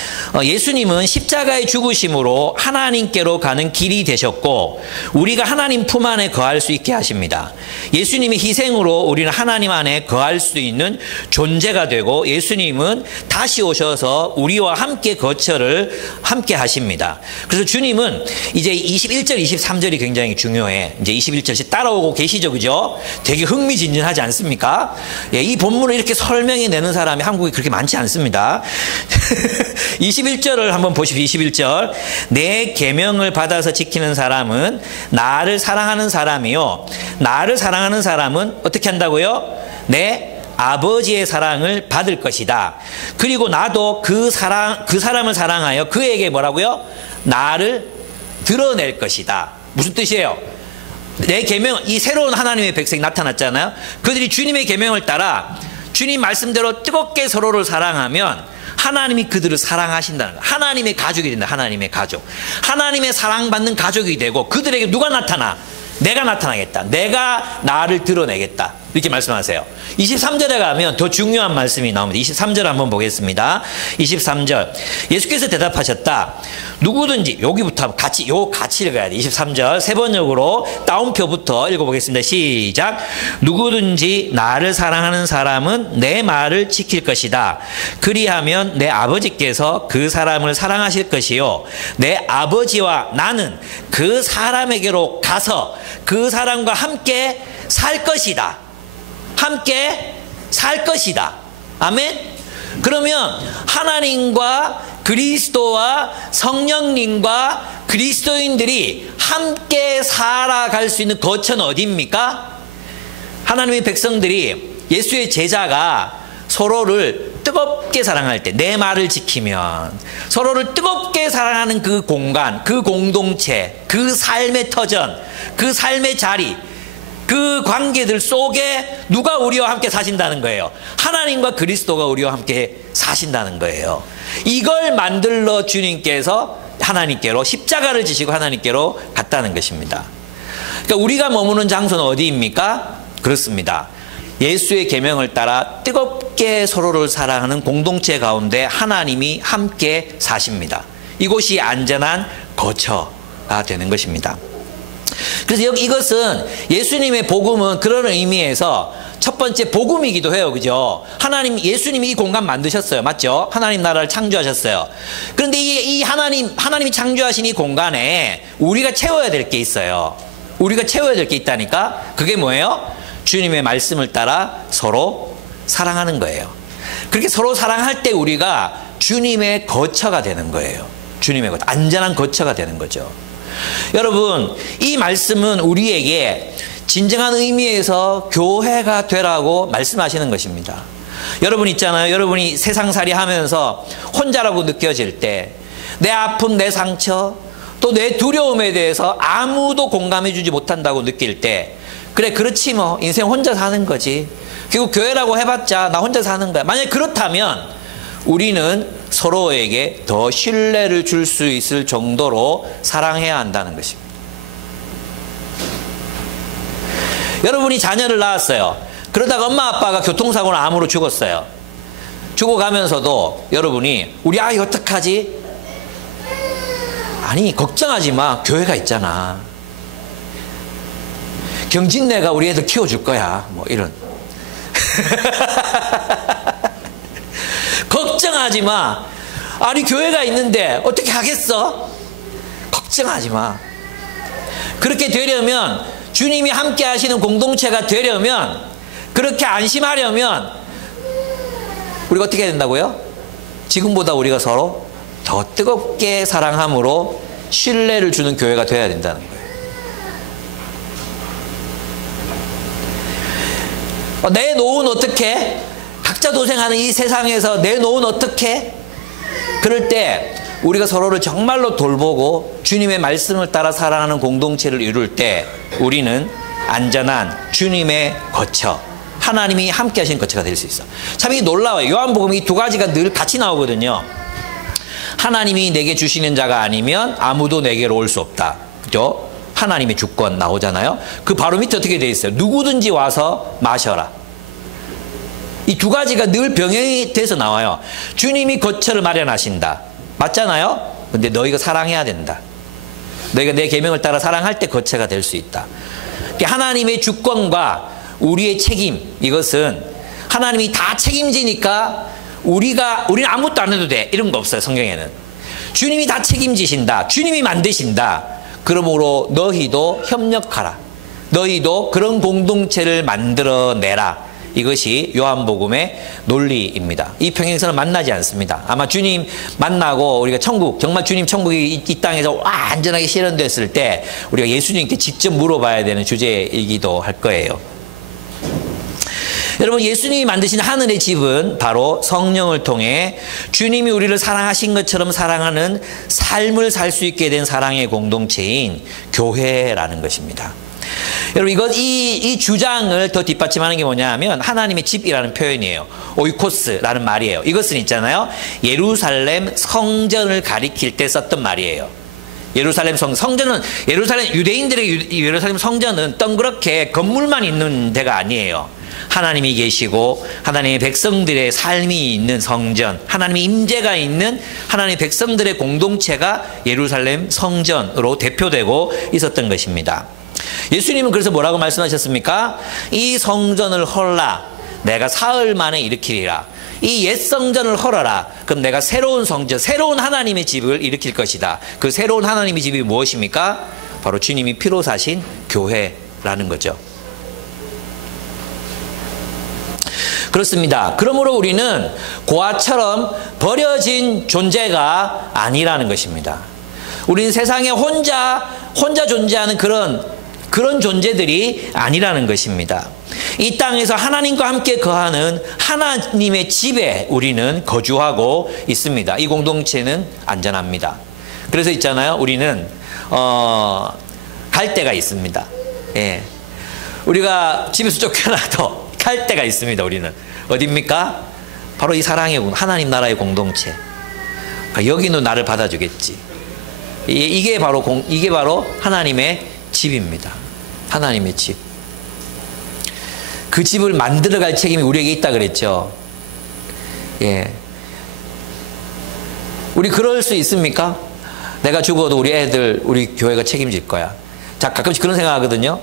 예수님은 십자가의 죽으심으로 하나님께로 가는 길이 되셨고 우리가 하나님 품 안에 거할 수 있게 하십니다. 예수님의 희생으로 우리는 하나님 안에 거할 수 있는 존재가 되고 예수님은 다시 오셔서 우리와 함께 거처를 함께 하십니다. 그래서 주님은 이제 21절, 23절이 굉장히 중요해. 이제 21절씩 따라오고 계시죠, 그죠? 되게 흥미진진하지 않습니까? 예, 이 본문을 이렇게 설명해 내는 사람이 한국에 그렇게 많지 않습니다. 21절을 한번 보십시오. 21절. 내 계명을 받아서 지키는 사람은 나를 사랑하는 사람이요. 나를 사랑하는 사람은 어떻게 한다고요? 내 아버지의 사랑을 받을 것이다. 그리고 나도 그 사람을 사랑하여 그에게 뭐라고요? 나를 드러낼 것이다. 무슨 뜻이에요? 내 계명, 이 새로운 하나님의 백성이 나타났잖아요. 그들이 주님의 계명을 따라 주님 말씀대로 뜨겁게 서로를 사랑하면 하나님이 그들을 사랑하신다는 거예요. 하나님의 가족이 된다. 하나님의 가족. 하나님의 사랑받는 가족이 되고 그들에게 누가 나타나? 내가 나타나겠다. 내가 나를 드러내겠다. 이렇게 말씀하세요. 23절에 가면 더 중요한 말씀이 나옵니다. 23절 한번 보겠습니다. 23절. 예수께서 대답하셨다. 누구든지, 여기부터 같이, 같이 읽어야 돼. 23절. 세 번역으로 따옴표부터 읽어보겠습니다. 시작. 누구든지 나를 사랑하는 사람은 내 말을 지킬 것이다. 그리하면 내 아버지께서 그 사람을 사랑하실 것이요. 내 아버지와 나는 그 사람에게로 가서 그 사람과 함께 살 것이다. 함께 살 것이다. 아멘? 그러면 하나님과 그리스도와 성령님과 그리스도인들이 함께 살아갈 수 있는 거처는 어디입니까? 하나님의 백성들이 예수의 제자가 서로를 뜨겁게 사랑할 때, 내 말을 지키면 서로를 뜨겁게 사랑하는 그 공간, 그 공동체, 그 삶의 터전, 그 삶의 자리, 그 관계들 속에 누가 우리와 함께 사신다는 거예요. 하나님과 그리스도가 우리와 함께 사신다는 거예요. 이걸 만들러 주님께서 하나님께로 십자가를 지시고 하나님께로 갔다는 것입니다. 그러니까 우리가 머무는 장소는 어디입니까? 그렇습니다. 예수의 계명을 따라 뜨겁게 서로를 사랑하는 공동체 가운데 하나님이 함께 사십니다. 이곳이 안전한 거처가 되는 것입니다. 그래서 이것은 예수님의 복음은 그런 의미에서 첫 번째 복음이기도 해요. 그죠? 예수님이 이 공간 만드셨어요. 맞죠? 하나님 나라를 창조하셨어요. 그런데 이 하나님이 창조하신 이 공간에 우리가 채워야 될 게 있어요. 우리가 채워야 될 게 있다니까? 그게 뭐예요? 주님의 말씀을 따라 서로 사랑하는 거예요. 그렇게 서로 사랑할 때 우리가 주님의 거처가 되는 거예요. 주님의 거처, 안전한 거처가 되는 거죠. 여러분, 이 말씀은 우리에게 진정한 의미에서 교회가 되라고 말씀하시는 것입니다. 여러분 있잖아요. 여러분이 세상살이 하면서 혼자라고 느껴질 때, 내 아픔, 내 상처, 또 내 두려움에 대해서 아무도 공감해 주지 못한다고 느낄 때, 그래, 그렇지 뭐 인생 혼자 사는 거지. 결국 교회라고 해봤자 나 혼자 사는 거야. 만약 그렇다면 우리는 서로에게 더 신뢰를 줄 수 있을 정도로 사랑해야 한다는 것입니다. 여러분이 자녀를 낳았어요. 그러다가 엄마 아빠가 교통사고로 암으로 죽었어요. 죽어가면서도 여러분이 우리 아이 어떡하지? 아니, 걱정하지 마. 교회가 있잖아. 경진내가 우리 애들 키워줄 거야. 뭐 이런. 걱정하지 마. 아니, 교회가 있는데 어떻게 하겠어? 걱정하지 마. 그렇게 되려면, 주님이 함께 하시는 공동체가 되려면, 그렇게 안심하려면 우리가 어떻게 해야 된다고요? 지금보다 우리가 서로 더 뜨겁게 사랑함으로 신뢰를 주는 교회가 되어야 된다는 거예요. 내 노은 어떻게? 각자 도생하는 이 세상에서 내 노은 어떻게? 그럴 때 우리가 서로를 정말로 돌보고 주님의 말씀을 따라 살아가는 공동체를 이룰 때 우리는 안전한 주님의 거처, 하나님이 함께 하신 거처가 될 수 있어. 참 이게 놀라워요. 요한복음 이 두 가지가 늘 같이 나오거든요. 하나님이 내게 주시는 자가 아니면 아무도 내게로 올 수 없다. 그죠? 하나님의 주권 나오잖아요. 그 바로 밑에 어떻게 돼 있어요? 누구든지 와서 마셔라. 이 두 가지가 늘 병행이 돼서 나와요. 주님이 거처를 마련하신다. 맞잖아요? 근데 너희가 사랑해야 된다. 너희가 내 계명을 따라 사랑할 때 거처가 될 수 있다. 하나님의 주권과 우리의 책임, 이것은 하나님이 다 책임지니까 우리는 아무것도 안 해도 돼. 이런 거 없어요, 성경에는. 주님이 다 책임지신다. 주님이 만드신다. 그러므로 너희도 협력하라. 너희도 그런 공동체를 만들어내라. 이것이 요한복음의 논리입니다. 이 평행선은 만나지 않습니다. 아마 주님 만나고 우리가 정말 주님 천국이 이 땅에서 완전하게 실현됐을 때 우리가 예수님께 직접 물어봐야 되는 주제이기도 할 거예요. 여러분, 예수님이 만드신 하늘의 집은 바로 성령을 통해 주님이 우리를 사랑하신 것처럼 사랑하는 삶을 살 수 있게 된 사랑의 공동체인 교회라는 것입니다. 여러분, 이 주장을 더 뒷받침하는 게 뭐냐 하면 하나님의 집이라는 표현이에요. 오이코스라는 말이에요. 이것은 있잖아요, 예루살렘 성전을 가리킬 때 썼던 말이에요. 예루살렘 성전은 유대인들의 예루살렘 성전은 동그랗게 건물만 있는 데가 아니에요. 하나님이 계시고 하나님의 백성들의 삶이 있는 성전, 하나님의 임재가 있는 하나님의 백성들의 공동체가 예루살렘 성전으로 대표되고 있었던 것입니다. 예수님은 그래서 뭐라고 말씀하셨습니까? 이 성전을 헐라. 내가 사흘 만에 일으키리라. 이 옛 성전을 헐어라. 그럼 내가 새로운 성전, 새로운 하나님의 집을 일으킬 것이다. 그 새로운 하나님의 집이 무엇입니까? 바로 주님이 피로 사신 교회라는 거죠. 그렇습니다. 그러므로 우리는 고아처럼 버려진 존재가 아니라는 것입니다. 우리는 세상에 혼자 존재하는 그런 존재들이 아니라는 것입니다. 이 땅에서 하나님과 함께 거하는 하나님의 집에 우리는 거주하고 있습니다. 이 공동체는 안전합니다. 그래서 있잖아요, 우리는 갈 데가 있습니다. 예. 우리가 집에서 쫓겨나도 갈 데가 있습니다. 우리는 어디입니까? 바로 이 사랑의 하나님 나라의 공동체. 여기는 나를 받아주겠지. 이게 바로 하나님의 집입니다. 하나님의 집. 그 집을 만들어갈 책임이 우리에게 있다 그랬죠. 예. 우리 그럴 수 있습니까? 내가 죽어도 우리 교회가 책임질 거야. 자, 가끔씩 그런 생각하거든요.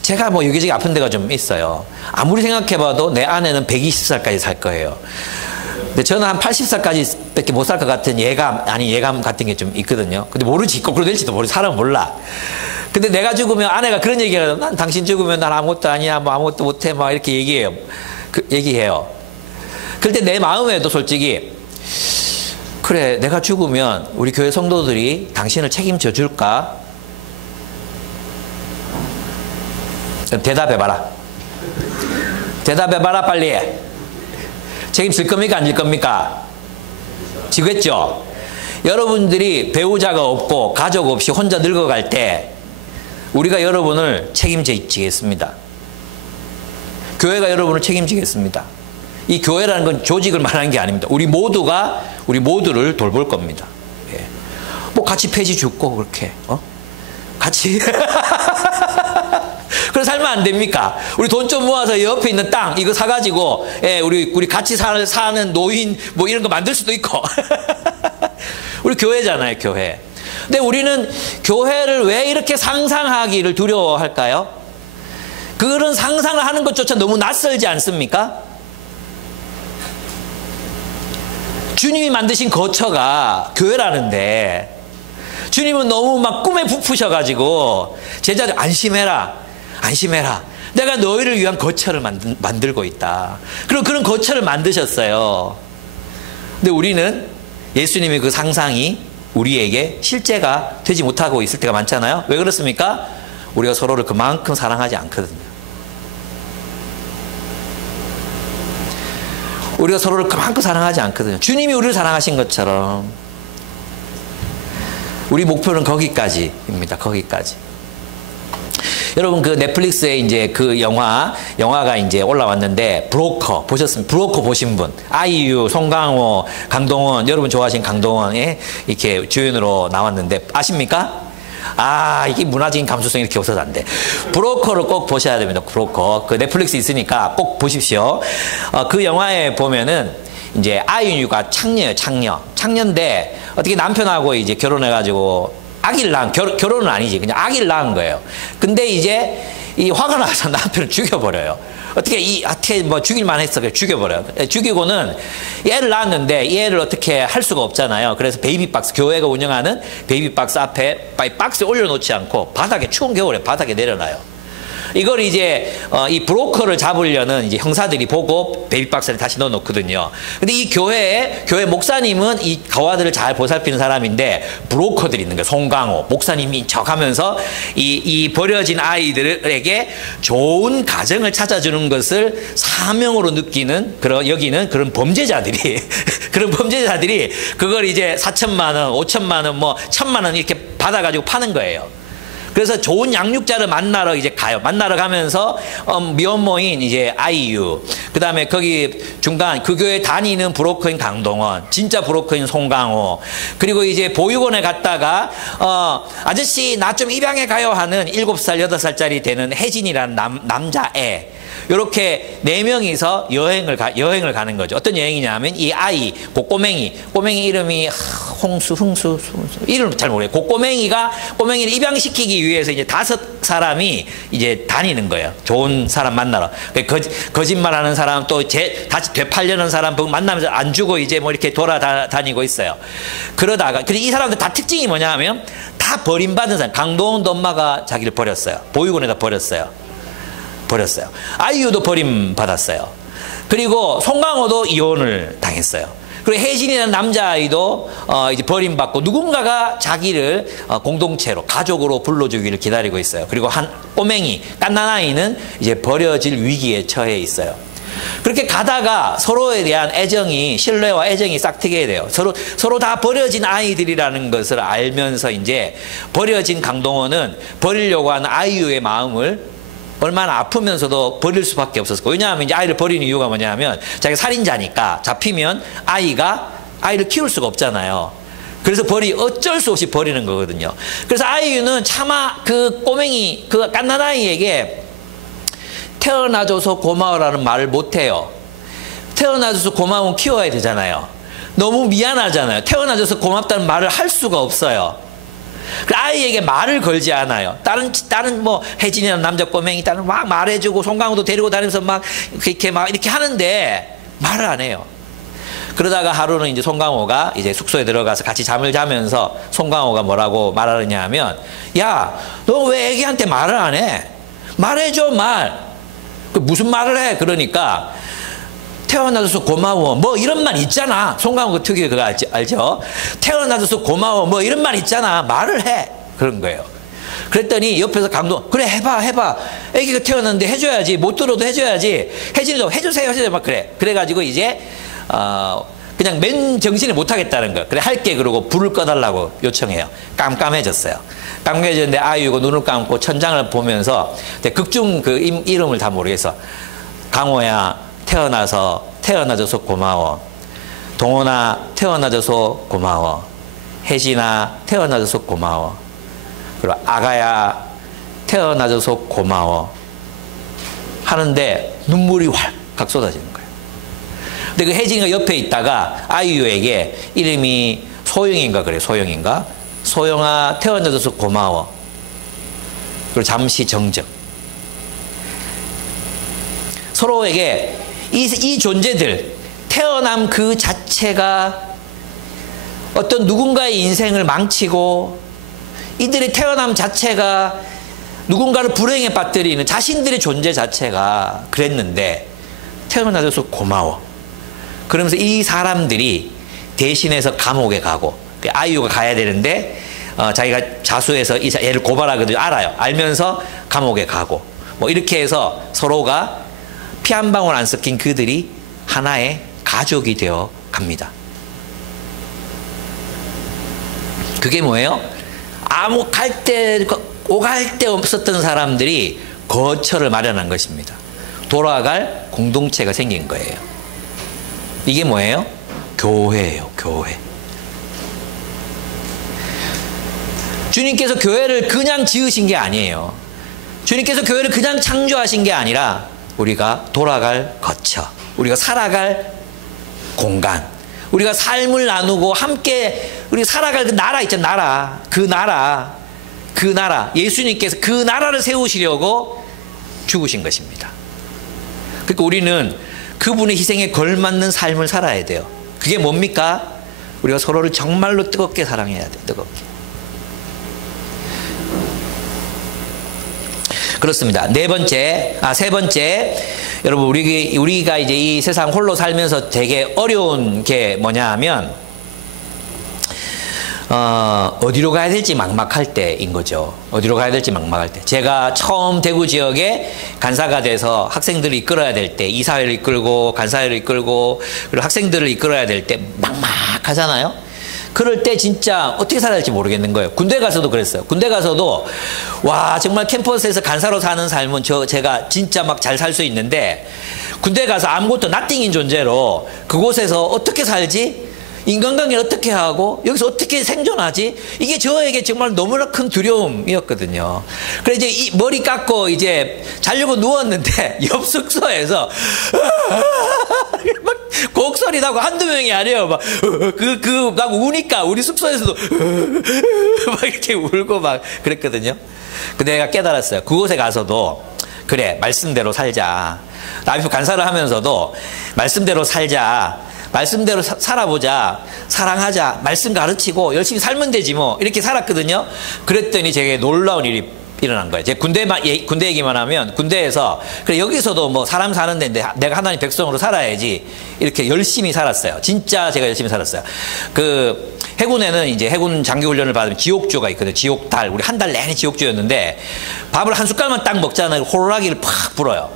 제가 뭐 여기저기 아픈 데가 좀 있어요. 아무리 생각해봐도 내 아내는 120살까지 살 거예요. 근데 저는 한 80살까지 밖에 못 살 것 같은 예감 같은 게 좀 있거든요. 근데 모르지, 거꾸로 될지도 모르지. 사람은 몰라. 근데 내가 죽으면 아내가 그런 얘기를 해요. 난 당신 죽으면 난 아무것도 아니야, 뭐 아무것도 못해, 막 이렇게 얘기해요. 그럴 때 내 마음에도 솔직히, 그래, 내가 죽으면 우리 교회 성도들이 당신을 책임져 줄까? 대답해봐라. 대답해봐라, 빨리. 책임질 겁니까? 안 질 겁니까? 지겠죠? 여러분들이 배우자가 없고 가족 없이 혼자 늙어갈 때 우리가 여러분을 책임지겠습니다. 교회가 여러분을 책임지겠습니다. 이 교회라는 건 조직을 말하는 게 아닙니다. 우리 모두를 돌볼 겁니다. 예. 뭐 같이 폐지 죽고 그렇게 같이 그래 살면 안 됩니까? 우리 돈 좀 모아서 옆에 있는 땅 이거 사가지고 우리 같이 사는 노인 뭐 이런 거 만들 수도 있고 우리 교회잖아요, 교회. 근데 우리는 교회를 왜 이렇게 상상하기를 두려워할까요? 그런 상상을 하는 것조차 너무 낯설지 않습니까? 주님이 만드신 거처가 교회라는데 주님은 너무 막 꿈에 부푸셔가지고 제자들 안심해라. 내가 너희를 위한 거처를 만들고 있다. 그리고 그런 거처를 만드셨어요. 근데 우리는 예수님의 그 상상이 우리에게 실제가 되지 못하고 있을 때가 많잖아요. 왜 그렇습니까? 우리가 서로를 그만큼 사랑하지 않거든요. 우리가 서로를 그만큼 사랑하지 않거든요. 주님이 우리를 사랑하신 것처럼. 우리 목표는 거기까지입니다. 거기까지. 여러분 그 넷플릭스에 이제 그 영화가 이제 올라왔는데 브로커 보셨습니까? 브로커 보신 분. 아이유, 송강호, 강동원, 여러분 좋아하시는 강동원이 이렇게 주연으로 나왔는데 아십니까? 이게 문화적인 감수성이 이렇게 없어서 안 돼. 브로커를 꼭 보셔야 됩니다. 브로커. 그 넷플릭스 있으니까 꼭 보십시오. 그 영화에 보면은 이제 아이유가 창녀예요, 창녀. 창녀인데 어떻게 남편하고 이제 결혼해가지고 아기를 낳은, 결혼은 아니지. 그냥 아기를 낳은 거예요. 근데 이제 이 화가 나서 남편을 죽여버려요. 어떻게 뭐 죽일만 했어. 죽여버려요. 죽이고는 애를 낳았는데 이 애를 어떻게 할 수가 없잖아요. 그래서 베이비박스, 교회가 운영하는 베이비박스 앞에 박스에 올려놓지 않고 바닥에, 추운 겨울에 바닥에 내려놔요. 이걸 이제 이 브로커를 잡으려는 이제 형사들이 보고 베이비박스에 다시 넣어놓거든요. 근데 이 교회 목사님은 이 가와들을 잘 보살피는 사람인데 브로커들이 있는 거예요. 송강호 목사님이 척하면서 이 버려진 아이들에게 좋은 가정을 찾아주는 것을 사명으로 느끼는 여기는 그런 범죄자들이 그런 범죄자들이 그걸 이제 4천만 원, 5천만 원, 뭐 1,000만 원 이렇게 받아가지고 파는 거예요. 그래서 좋은 양육자를 만나러 이제 가요. 만나러 가면서 미혼모인 이제 아이유, 그 다음에 거기 중간 그 교회 다니는 브로커인 강동원, 진짜 브로커인 송강호, 그리고 이제 보육원에 갔다가 아저씨 나 좀 입양해 가요 하는 7살, 8살짜리 되는 혜진이라는 남자애, 이렇게 4명이서 여행을 가는 거죠. 어떤 여행이냐면 이 아이, 꼬맹이 이름이 홍수, 흥수, 이름 잘 모르겠어요. 꼬맹이를 입양시키기 위해서 이제 5사람이 이제 다니는 거예요. 좋은 사람 만나러. 거짓말하는 사람, 또 다시 되팔려는 사람 만나면서 안 주고 이제 뭐 이렇게 돌아다니고 있어요. 그러다가, 이 사람들 다 특징이 뭐냐 하면 다 버림받은 사람. 강동원도 엄마가 자기를 버렸어요. 보육원에다 버렸어요. 아이유도 버림받았어요. 그리고 송강호도 이혼을 당했어요. 그리고 혜진이라는 남자아이도 이제 버림받고 누군가가 자기를 공동체로, 가족으로 불러주기를 기다리고 있어요. 그리고 한 꼬맹이, 갓난아이는 이제 버려질 위기에 처해 있어요. 그렇게 가다가 서로에 대한 애정이, 신뢰와 애정이 싹트게 돼요. 서로 다 버려진 아이들이라는 것을 알면서 이제 버려진 강동원은 버리려고 하는 아이유의 마음을 얼마나 아프면서도 버릴 수밖에 없었고, 왜냐하면 이제 아이를 버리는 이유가 뭐냐면 자기가 살인자니까 잡히면 아이를 키울 수가 없잖아요. 그래서 어쩔 수 없이 버리는 거거든요. 그래서 아이유는 차마 그 꼬맹이, 그 갓난아이에게 태어나줘서 고마워라는 말을 못해요. 태어나줘서 고마우면 키워야 되잖아요. 너무 미안하잖아요. 태어나줘서 고맙다는 말을 할 수가 없어요. 아이에게 말을 걸지 않아요. 다른 뭐 혜진이라는 남자 꼬맹이 다른 막 말해주고 송강호도 데리고 다니면서 막 이렇게 하는데 말을 안 해요. 그러다가 하루는 이제 송강호가 이제 숙소에 들어가서 같이 잠을 자면서 송강호가 뭐라고 말하느냐 하면, 야, 너 왜 애기한테 말을 안 해? 말해줘, 말. 무슨 말을 해? 그러니까 태어나줘서 고마워, 뭐 이런 말 있잖아. 송강호 그 특유의 그거 알죠? 태어나줘서 고마워, 뭐 이런 말 있잖아. 말을 해. 그런 거예요. 그랬더니 옆에서 강동, 그래, 해봐. 애기가 태어났는데 해줘야지. 못 들어도 해줘야지. 혜진이도 해주세요. 막 그래. 그래가지고 이제 그냥 맨 정신을 못 하겠다는 거. 그래, 할게. 그러고 불을 꺼달라고 요청해요. 깜깜해졌어요. 깜깜해졌는데 아이유가 눈을 감고 천장을 보면서, 극중 그 이름을 다 모르겠어. 강호야, 태어나줘서 고마워. 동원아, 태어나줘서 고마워. 혜진아, 태어나줘서 고마워. 그리고 아가야, 태어나줘서 고마워. 하는데 눈물이 활칵 쏟아지는 거예요. 근데 그 혜진이가 옆에 있다가 아이유에게 이름이 소영인가 그래, 소영인가? 소영아, 태어나줘서 고마워. 그리고 잠시 정적. 서로에게 이 존재들, 태어남 그 자체가 어떤 누군가의 인생을 망치고, 이들의 태어남 자체가 누군가를 불행에 빠뜨리는 자신들의 존재 자체가 그랬는데 태어나줘서 고마워. 그러면서 이 사람들이 대신해서 감옥에 가고, 아이유가 가야 되는데 자기가 자수해서 얘를 고발하거든요. 알아요. 알면서 감옥에 가고, 뭐 이렇게 해서 서로가 피 한 방울 안 섞인 그들이 하나의 가족이 되어 갑니다. 그게 뭐예요? 아무 오갈 데 없었던 사람들이 거처를 마련한 것입니다. 돌아갈 공동체가 생긴 거예요. 이게 뭐예요? 교회예요, 교회. 주님께서 교회를 그냥 지으신 게 아니에요. 주님께서 교회를 그냥 창조하신 게 아니라 우리가 돌아갈 거처, 우리가 살아갈 공간, 우리가 삶을 나누고 함께 우리 살아갈 그 나라 있잖아. 그 나라 예수님께서 그 나라를 세우시려고 죽으신 것입니다. 그러니까 우리는 그분의 희생에 걸맞는 삶을 살아야 돼요. 그게 뭡니까? 우리가 서로를 정말로 뜨겁게 사랑해야 돼. 뜨겁게. 그렇습니다. 세 번째, 여러분 우리가 이제 이 세상 홀로 살면서 되게 어려운 게 뭐냐 하면 어디로 가야 될지 막막할 때인 거죠. 어디로 가야 될지 막막할 때. 제가 처음 대구 지역에 간사가 돼서 학생들을 이끌어야 될 때, 이사회를 이끌고 간사회를 이끌고 그리고 학생들을 이끌어야 될 때 막막하잖아요. 그럴 때 진짜 어떻게 살아야 할지 모르겠는 거예요. 군대 가서도 그랬어요. 군대 가서도 와 정말 캠퍼스에서 간사로 사는 삶은 제가 진짜 막 잘 살 수 있는데 군대 가서 아무것도 나띵인 존재로 그곳에서 어떻게 살지? 인간관계를 어떻게 하고 여기서 어떻게 생존하지? 이게 저에게 정말 너무나 큰 두려움이었거든요. 그래서 이제 이 머리 깎고 이제 자려고 누웠는데 옆 숙소에서 막 곡소리 나고 한두 명이 아니에요. 막 막 우니까 우리 숙소에서도 막 이렇게 울고 막 그랬거든요. 근데 내가 깨달았어요. 그곳에 가서도 그래 말씀대로 살자. 남편 간사를 하면서도 말씀대로 살자. 말씀대로 살아보자. 사랑하자. 말씀 가르치고 열심히 살면 되지 뭐. 이렇게 살았거든요. 그랬더니 제게 놀라운 일이 일어난 거예요. 제 군대 얘기만 하면 군대에서 그래 여기서도 뭐 사람 사는데 내가 하나님 백성으로 살아야지. 이렇게 열심히 살았어요. 진짜 제가 열심히 살았어요. 그 해군에는 이제 해군 장교훈련을 받으면 지옥주가 있거든요. 지옥달. 우리 한 달 내내 지옥주였는데 밥을 한 숟갈만 딱 먹잖아요. 호루라기를 팍 불어요.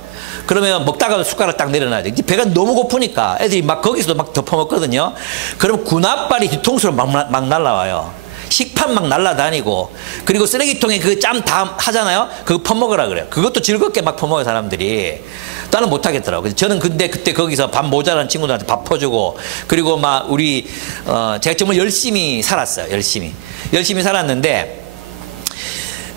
그러면 먹다가 숟가락 딱 내려놔야 돼. 배가 너무 고프니까 애들이 막 거기서도 막 덮어먹거든요. 그럼 군합발이 뒤통수로 막 날라와요. 식판 막 날라다니고 그리고 쓰레기통에 그 짬 다 하잖아요. 그거 퍼먹으라 그래요. 그것도 즐겁게 막 퍼먹어요 사람들이. 나는 못하겠더라고요. 저는 근데 그때 거기서 밥 모자란 친구들한테 밥 퍼주고 그리고 막 제가 정말 열심히 살았어요. 열심히 살았는데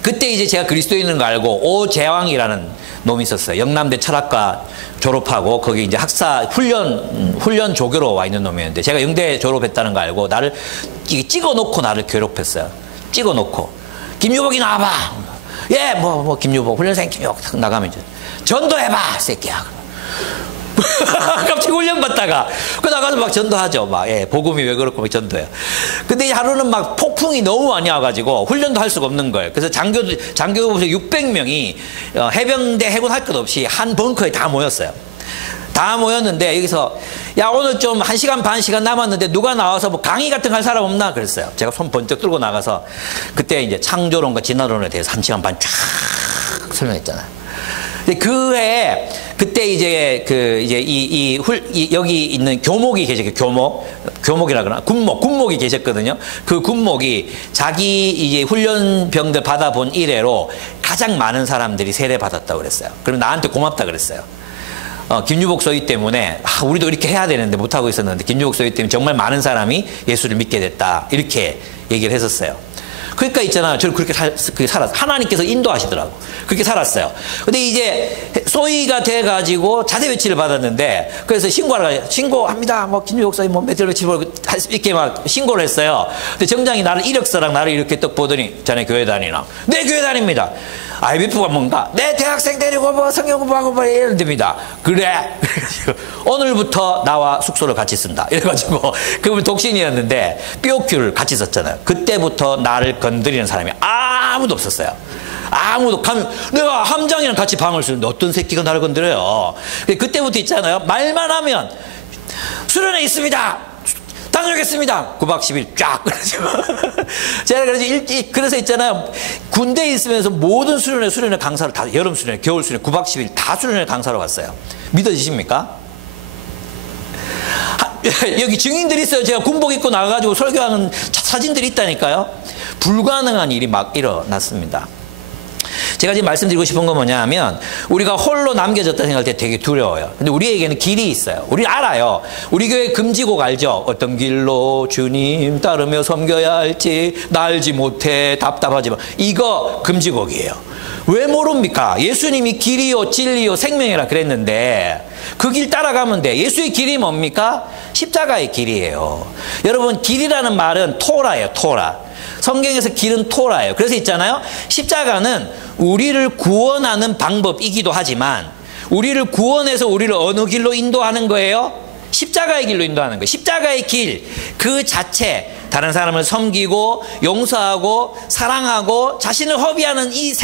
그때 이제 제가 그리스도인인 거 알고 오재왕이라는 놈이 있었어요. 영남대 철학과 졸업하고 거기 이제 학사 훈련 조교로 와 있는 놈이었는데 제가 영대 졸업했다는 거 알고 나를 찍어놓고 나를 괴롭혔어요. 찍어놓고 김유복이 나와봐. 예, 뭐 김유복 훈련생 김유복 딱 나가면 이제 전도해봐 새끼야. 갑자기 훈련 받다가 그 나가서 막 전도하죠. 막 복음이 왜 그렇고 막 전도해요. 근데 하루는 막 폭풍이 너무 많이 와가지고 훈련도 할 수가 없는 거예요. 그래서 장교 600명이 해병대 해군 할 것 없이 한 벙커에 다 모였어요. 다 모였는데 여기서 야 오늘 좀 1시간 반 시간 남았는데 누가 나와서 뭐 강의 같은 거 할 사람 없나 그랬어요. 제가 손 번쩍 들고 나가서 그때 이제 창조론과 진화론에 대해서 1시간 반 쫙 설명했잖아요. 그때 이제 여기 있는 교목이 계셨고 교목이라 그러나 군목이 계셨거든요. 그 군목이 자기 이제 훈련병들 받아본 이래로 가장 많은 사람들이 세례 받았다고 그랬어요. 그럼 나한테 고맙다 그랬어요. 김유복 소위 때문에 우리도 이렇게 해야 되는데 못하고 있었는데 김유복 소위 때문에 정말 많은 사람이 예수를 믿게 됐다 이렇게 얘기를 했었어요. 그러니까 있잖아요. 저를 그렇게 살았어요. 하나님께서 인도하시더라고. 그렇게 살았어요. 근데 이제 소위가 돼가지고 자대 배치를 받았는데 그래서 신고합니다. 뭐 김유복 목사님 뭐 며칠 이렇게 막 신고를 했어요. 근데 정장이 이력서랑 나를 이렇게 딱 보더니 자네 교회 다니나? 네 교회 다닙니다. IBF가 뭔가? 네 대학생 데리고 뭐 성경 공부하고 뭐 이런 데입니다. 그래. 오늘부터 나와 숙소를 같이 쓴다. 이래가지고 그분 독신이었는데 삐오큐를 같이 썼잖아요. 그때부터 나를 건드리는 사람이 아무도 없었어요. 내가 함장이랑 같이 방을 쓰는데 어떤 새끼가 나를 건드려요. 그때부터 있잖아요. 말만 하면 수련회 있습니다. 다녀오겠습니다. 9박 10일 쫙. 제가 그래서 있잖아요. 군대에 있으면서 모든 수련회 강사를 다 여름 수련회, 겨울 수련회, 9박 10일 다 수련회 강사로 갔어요. 믿어지십니까? 여기 증인들이 있어요. 제가 군복 입고 나가가지고 설교하는 사진들이 있다니까요. 불가능한 일이 막 일어났습니다. 제가 지금 말씀드리고 싶은 건 뭐냐 하면 우리가 홀로 남겨졌다 생각할 때 되게 두려워요. 근데 우리에게는 길이 있어요. 우리 알아요. 우리 교회 금지곡 알죠? 어떤 길로 주님 따르며 섬겨야 할지 나 알지 못해 답답하지만 이거 금지곡이에요. 왜 모릅니까? 예수님이 길이요 진리요 생명이라 그랬는데 그 길 따라가면 돼. 예수의 길이 뭡니까? 십자가의 길이에요. 여러분 길이라는 말은 토라예요. 토라. 성경에서 길은 토라예요. 그래서 있잖아요. 십자가는 우리를 구원하는 방법이기도 하지만 우리를 구원해서 우리를 어느 길로 인도하는 거예요? 십자가의 길로 인도하는 거예요. 십자가의 길 그 자체 다른 사람을 섬기고 용서하고 사랑하고 자신을 허비하는 이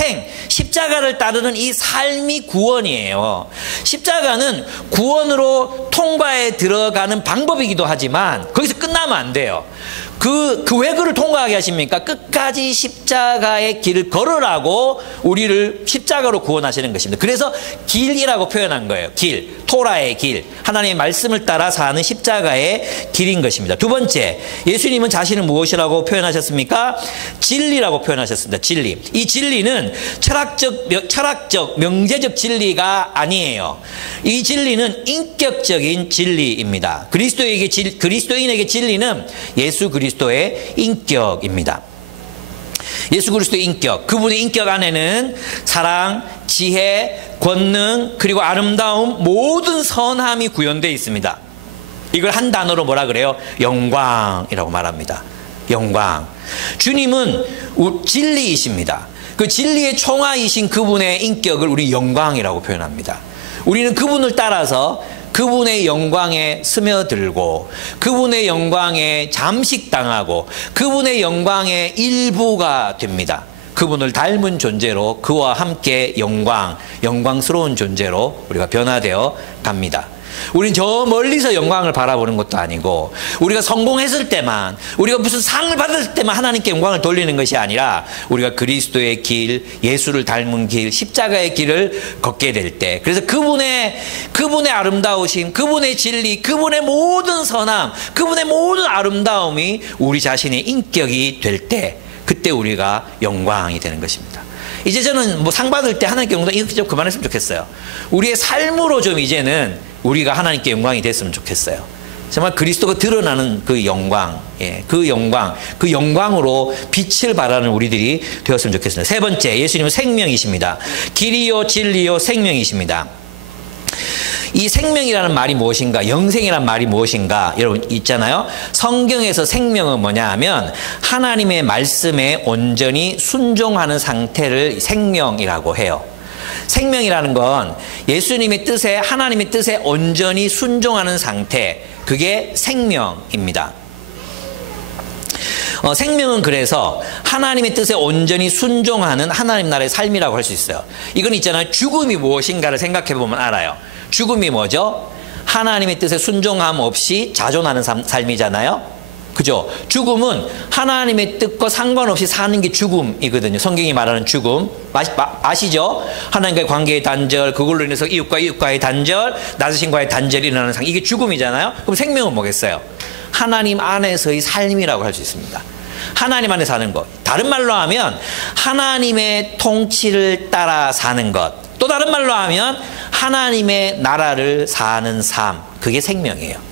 십자가를 따르는 이 삶이 구원이에요. 십자가는 구원으로 통과에 들어가는 방법이기도 하지만 거기서 끝나면 안 돼요. 왜 그를 통과하게 하십니까? 끝까지 십자가의 길을 걸으라고 우리를 십자가로 구원하시는 것입니다. 그래서 길이라고 표현한 거예요. 길, 토라의 길, 하나님의 말씀을 따라 사는 십자가의 길인 것입니다. 두 번째, 예수님은 자신을 무엇이라고 표현하셨습니까? 진리라고 표현하셨습니다. 진리. 이 진리는 철학적, 명제적 진리가 아니에요. 이 진리는 인격적인 진리입니다. 그리스도인에게 진리는 예수 그리스도의 인격입니다. 예수 그리스도의 인격, 그분의 인격 안에는 사랑, 지혜, 권능, 그리고 아름다움, 모든 선함이 구현되어 있습니다. 이걸 한 단어로 뭐라 그래요? 영광이라고 말합니다. 영광. 주님은 진리이십니다. 그 진리의 총화이신 그분의 인격을 우리 영광이라고 표현합니다. 우리는 그분을 따라서 그분의 영광에 스며들고 그분의 영광에 잠식당하고 그분의 영광의 일부가 됩니다. 그분을 닮은 존재로 그와 함께 영광스러운 존재로 우리가 변화되어 갑니다. 우린 저 멀리서 영광을 바라보는 것도 아니고 우리가 성공했을 때만 우리가 무슨 상을 받을 때만 하나님께 영광을 돌리는 것이 아니라 우리가 그리스도의 길, 예수를 닮은 길, 십자가의 길을 걷게 될 때 그래서 그분의 아름다우심, 그분의 진리, 그분의 모든 선함, 그분의 모든 아름다움이 우리 자신의 인격이 될 때 그때 우리가 영광이 되는 것입니다. 이제 저는 뭐 상 받을 때 하나님께 영광 이렇게 좀 그만했으면 좋겠어요. 우리의 삶으로 좀 이제는 우리가 하나님께 영광이 됐으면 좋겠어요. 정말 그리스도가 드러나는 그 영광, 그 영광으로 빛을 발하는 우리들이 되었으면 좋겠습니다. 세 번째, 예수님은 생명이십니다. 길이요 진리요 생명이십니다. 이 생명이라는 말이 무엇인가, 영생이라는 말이 무엇인가, 여러분 있잖아요. 성경에서 생명은 뭐냐 하면 하나님의 말씀에 온전히 순종하는 상태를 생명이라고 해요. 생명이라는 건 예수님의 뜻에, 하나님의 뜻에 온전히 순종하는 상태, 그게 생명입니다. 생명은 그래서 하나님의 뜻에 온전히 순종하는 하나님 나라의 삶이라고 할 수 있어요. 이건 있잖아요. 죽음이 무엇인가를 생각해 보면 알아요. 죽음이 뭐죠? 하나님의 뜻에 순종함 없이 자존하는 삶이잖아요. 그죠? 죽음은 하나님의 뜻과 상관없이 사는 게 죽음이거든요. 성경이 말하는 죽음. 아시죠? 하나님과의 관계의 단절, 그걸로 인해서 이웃과의 단절, 나 자신과의 단절이 일어나는 상황. 이게 죽음이잖아요. 그럼 생명은 뭐겠어요? 하나님 안에서의 삶이라고 할 수 있습니다. 하나님 안에 사는 것. 다른 말로 하면 하나님의 통치를 따라 사는 것. 또 다른 말로 하면 하나님의 나라를 사는 삶. 그게 생명이에요.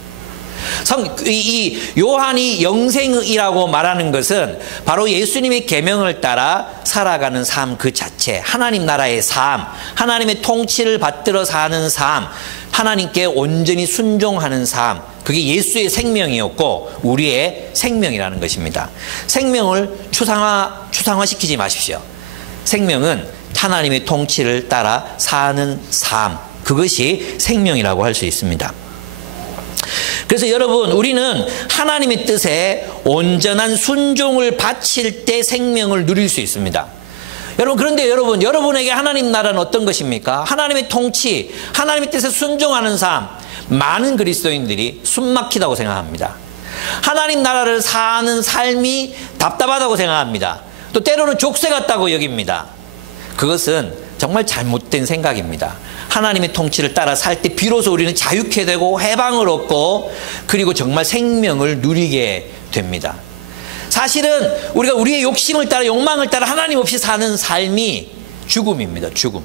이 요한이 영생이라고 말하는 것은 바로 예수님의 계명을 따라 살아가는 삶 그 자체, 하나님 나라의 삶, 하나님의 통치를 받들어 사는 삶, 하나님께 온전히 순종하는 삶, 그게 예수의 생명이었고 우리의 생명이라는 것입니다. 생명을 추상화시키지 마십시오. 생명은 하나님의 통치를 따라 사는 삶, 그것이 생명이라고 할 수 있습니다. 그래서 여러분, 우리는 하나님의 뜻에 온전한 순종을 바칠 때 생명을 누릴 수 있습니다. 여러분, 그런데 여러분에게 하나님 나라는 어떤 것입니까? 하나님의 통치, 하나님의 뜻에 순종하는 삶. 많은 그리스도인들이 숨막히다고 생각합니다. 하나님 나라를 사는 삶이 답답하다고 생각합니다. 또 때로는 족쇄 같다고 여깁니다. 그것은 정말 잘못된 생각입니다. 하나님의 통치를 따라 살 때 비로소 우리는 자유케 되고 해방을 얻고 그리고 정말 생명을 누리게 됩니다. 사실은 우리가 우리의 욕심을 따라 욕망을 따라 하나님 없이 사는 삶이 죽음입니다. 죽음.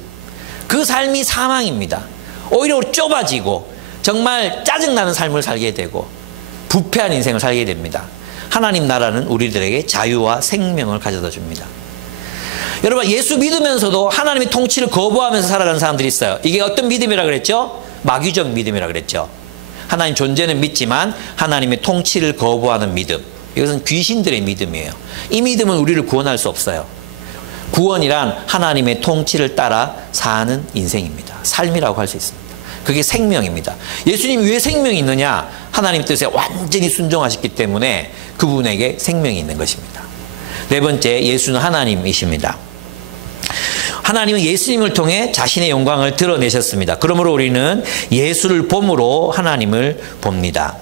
그 삶이 사망입니다. 오히려 좁아지고 정말 짜증나는 삶을 살게 되고 부패한 인생을 살게 됩니다. 하나님 나라는 우리들에게 자유와 생명을 가져다 줍니다. 여러분, 예수 믿으면서도 하나님의 통치를 거부하면서 살아가는 사람들이 있어요. 이게 어떤 믿음이라 그랬죠? 마귀적 믿음이라 그랬죠. 하나님 존재는 믿지만 하나님의 통치를 거부하는 믿음. 이것은 귀신들의 믿음이에요. 이 믿음은 우리를 구원할 수 없어요. 구원이란 하나님의 통치를 따라 사는 인생입니다. 삶이라고 할 수 있습니다. 그게 생명입니다. 예수님이 왜 생명이 있느냐? 하나님 뜻에 완전히 순종하셨기 때문에 그분에게 생명이 있는 것입니다. 네 번째, 예수는 하나님이십니다. 하나님은 예수님을 통해 자신의 영광을 드러내셨습니다. 그러므로 우리는 예수를 봄으로 하나님을 봅니다.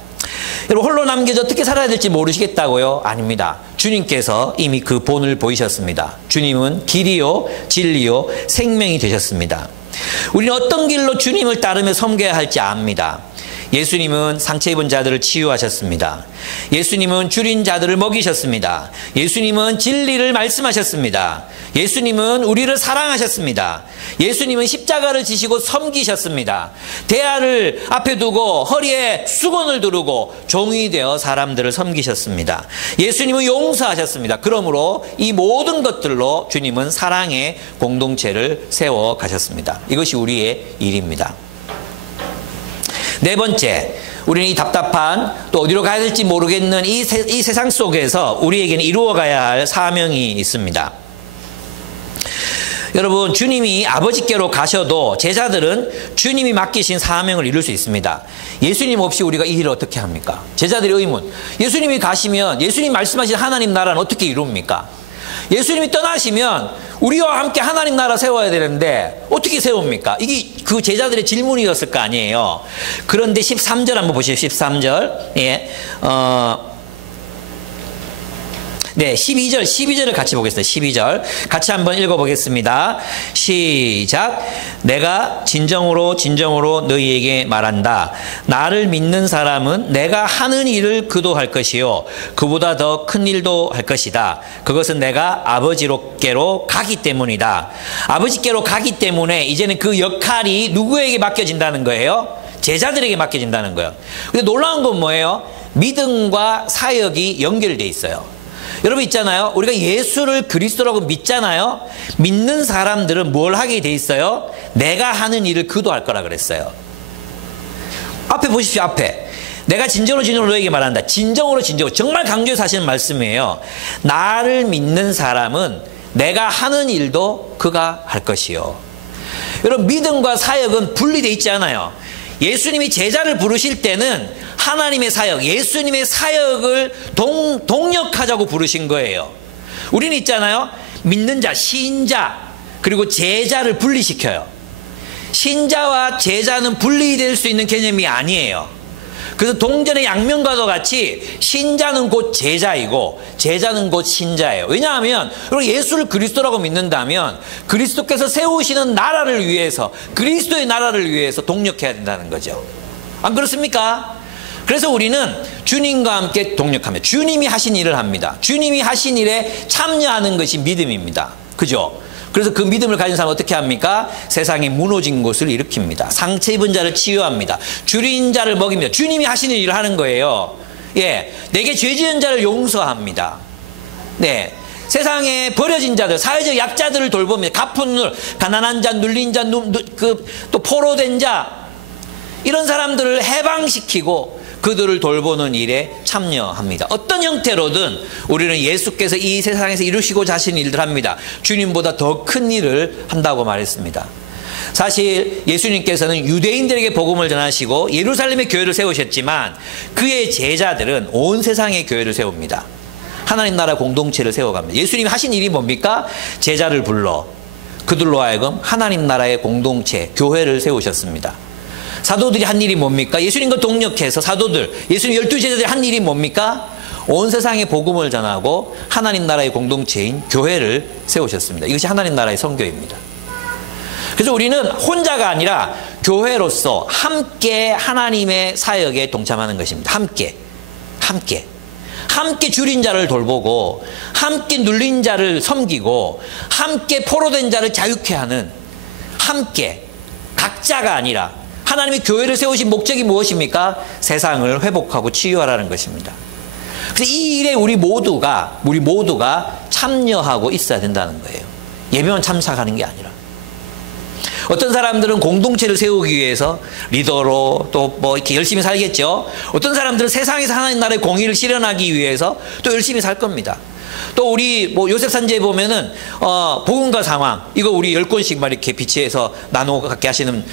여러분, 홀로 남겨져 어떻게 살아야 될지 모르시겠다고요? 아닙니다. 주님께서 이미 그 본을 보이셨습니다. 주님은 길이요 진리요 생명이 되셨습니다. 우리는 어떤 길로 주님을 따르며 섬겨야 할지 압니다. 예수님은 상처 입은 자들을 치유하셨습니다. 예수님은 줄인 자들을 먹이셨습니다. 예수님은 진리를 말씀하셨습니다. 예수님은 우리를 사랑하셨습니다. 예수님은 십자가를 지시고 섬기셨습니다. 대야를 앞에 두고 허리에 수건을 두르고 종이 되어 사람들을 섬기셨습니다. 예수님은 용서하셨습니다. 그러므로 이 모든 것들로 주님은 사랑의 공동체를 세워 가셨습니다. 이것이 우리의 일입니다. 네 번째, 우리는 이 답답한 또 어디로 가야 될지 모르겠는 이 세상 속에서 우리에게는 이루어가야 할 사명이 있습니다. 여러분, 주님이 아버지께로 가셔도 제자들은 주님이 맡기신 사명을 이룰 수 있습니다. 예수님 없이 우리가 이 일을 어떻게 합니까? 제자들의 의문, 예수님이 가시면 예수님 말씀하신 하나님 나라는 어떻게 이룹니까? 예수님이 떠나시면 우리와 함께 하나님 나라 세워야 되는데 어떻게 세웁니까? 이게 그 제자들의 질문이었을 거 아니에요. 그런데 13절 한번 보시죠. 13절. 예. 네, 12절을 같이 보겠습니다. 12절. 같이 한번 읽어보겠습니다. 시작. 내가 진정으로 너희에게 말한다. 나를 믿는 사람은 내가 하는 일을 그도 할 것이요. 그보다 더 큰 일도 할 것이다. 그것은 내가 아버지께로 가기 때문이다. 아버지께로 가기 때문에 이제는 그 역할이 누구에게 맡겨진다는 거예요? 제자들에게 맡겨진다는 거예요. 근데 놀라운 건 뭐예요? 믿음과 사역이 연결되어 있어요. 여러분 있잖아요. 우리가 예수를 그리스도라고 믿잖아요. 믿는 사람들은 뭘 하게 돼 있어요? 내가 하는 일을 그도 할 거라 그랬어요. 앞에 보십시오. 앞에. 내가 진정으로 너에게 말한다. 진정으로 정말 강조해서 하시는 말씀이에요. 나를 믿는 사람은 내가 하는 일도 그가 할 것이요. 여러분, 믿음과 사역은 분리되어 있지 않아요. 예수님이 제자를 부르실 때는 하나님의 사역, 예수님의 사역을 동력하자고 부르신 거예요. 우리는 있잖아요. 믿는 자, 신자, 그리고 제자를 분리시켜요. 신자와 제자는 분리될 수 있는 개념이 아니에요. 그래서 동전의 양면과도 같이 신자는 곧 제자이고 제자는 곧 신자예요. 왜냐하면 예수를 그리스도라고 믿는다면 그리스도께서 세우시는 나라를 위해서, 그리스도의 나라를 위해서 동력해야 된다는 거죠. 안 그렇습니까? 그래서 우리는 주님과 함께 동력합니다. 주님이 하신 일을 합니다. 주님이 하신 일에 참여하는 것이 믿음입니다. 그죠? 그래서 그 믿음을 가진 사람은 어떻게 합니까? 세상에 무너진 곳을 일으킵니다. 상처 입은 자를 치유합니다. 줄인 자를 먹입니다. 주님이 하시는 일을 하는 거예요. 예, 내게 죄 지은 자를 용서합니다. 네, 세상에 버려진 자들, 사회적 약자들을 돌봅니다. 가쁜 눈, 가난한 자, 눌린 자, 또 포로된 자, 이런 사람들을 해방시키고 그들을 돌보는 일에 참여합니다. 어떤 형태로든 우리는 예수께서 이 세상에서 이루시고자 하신 일들 합니다. 주님보다 더 큰 일을 한다고 말했습니다. 사실 예수님께서는 유대인들에게 복음을 전하시고 예루살렘에 교회를 세우셨지만 그의 제자들은 온 세상에 교회를 세웁니다. 하나님 나라 공동체를 세워갑니다. 예수님이 하신 일이 뭡니까? 제자를 불러 그들로 하여금 하나님 나라의 공동체, 교회를 세우셨습니다. 사도들이 한 일이 뭡니까? 예수님과 동력해서 사도들, 예수님 12제자들이 한 일이 뭡니까? 온 세상에 복음을 전하고 하나님 나라의 공동체인 교회를 세우셨습니다. 이것이 하나님 나라의 선교입니다. 그래서 우리는 혼자가 아니라 교회로서 함께 하나님의 사역에 동참하는 것입니다. 함께. 함께 줄인 자를 돌보고 함께 눌린 자를 섬기고 함께 포로된 자를 자유케 하는, 함께, 각자가 아니라 하나님이 교회를 세우신 목적이 무엇입니까? 세상을 회복하고 치유하라는 것입니다. 그래서 이 일에 우리 모두가 참여하고 있어야 된다는 거예요. 예배만 참석하는 게 아니라. 어떤 사람들은 공동체를 세우기 위해서 리더로 또 뭐 이렇게 열심히 살겠죠. 어떤 사람들은 세상에서 하나님 나라의 공의를 실현하기 위해서 또 열심히 살 겁니다. 또 우리 뭐 요셉 산지에 보면은 복음과 상황, 이거 우리 10권씩 막 이렇게 비치해서 나누어 갖게 하시는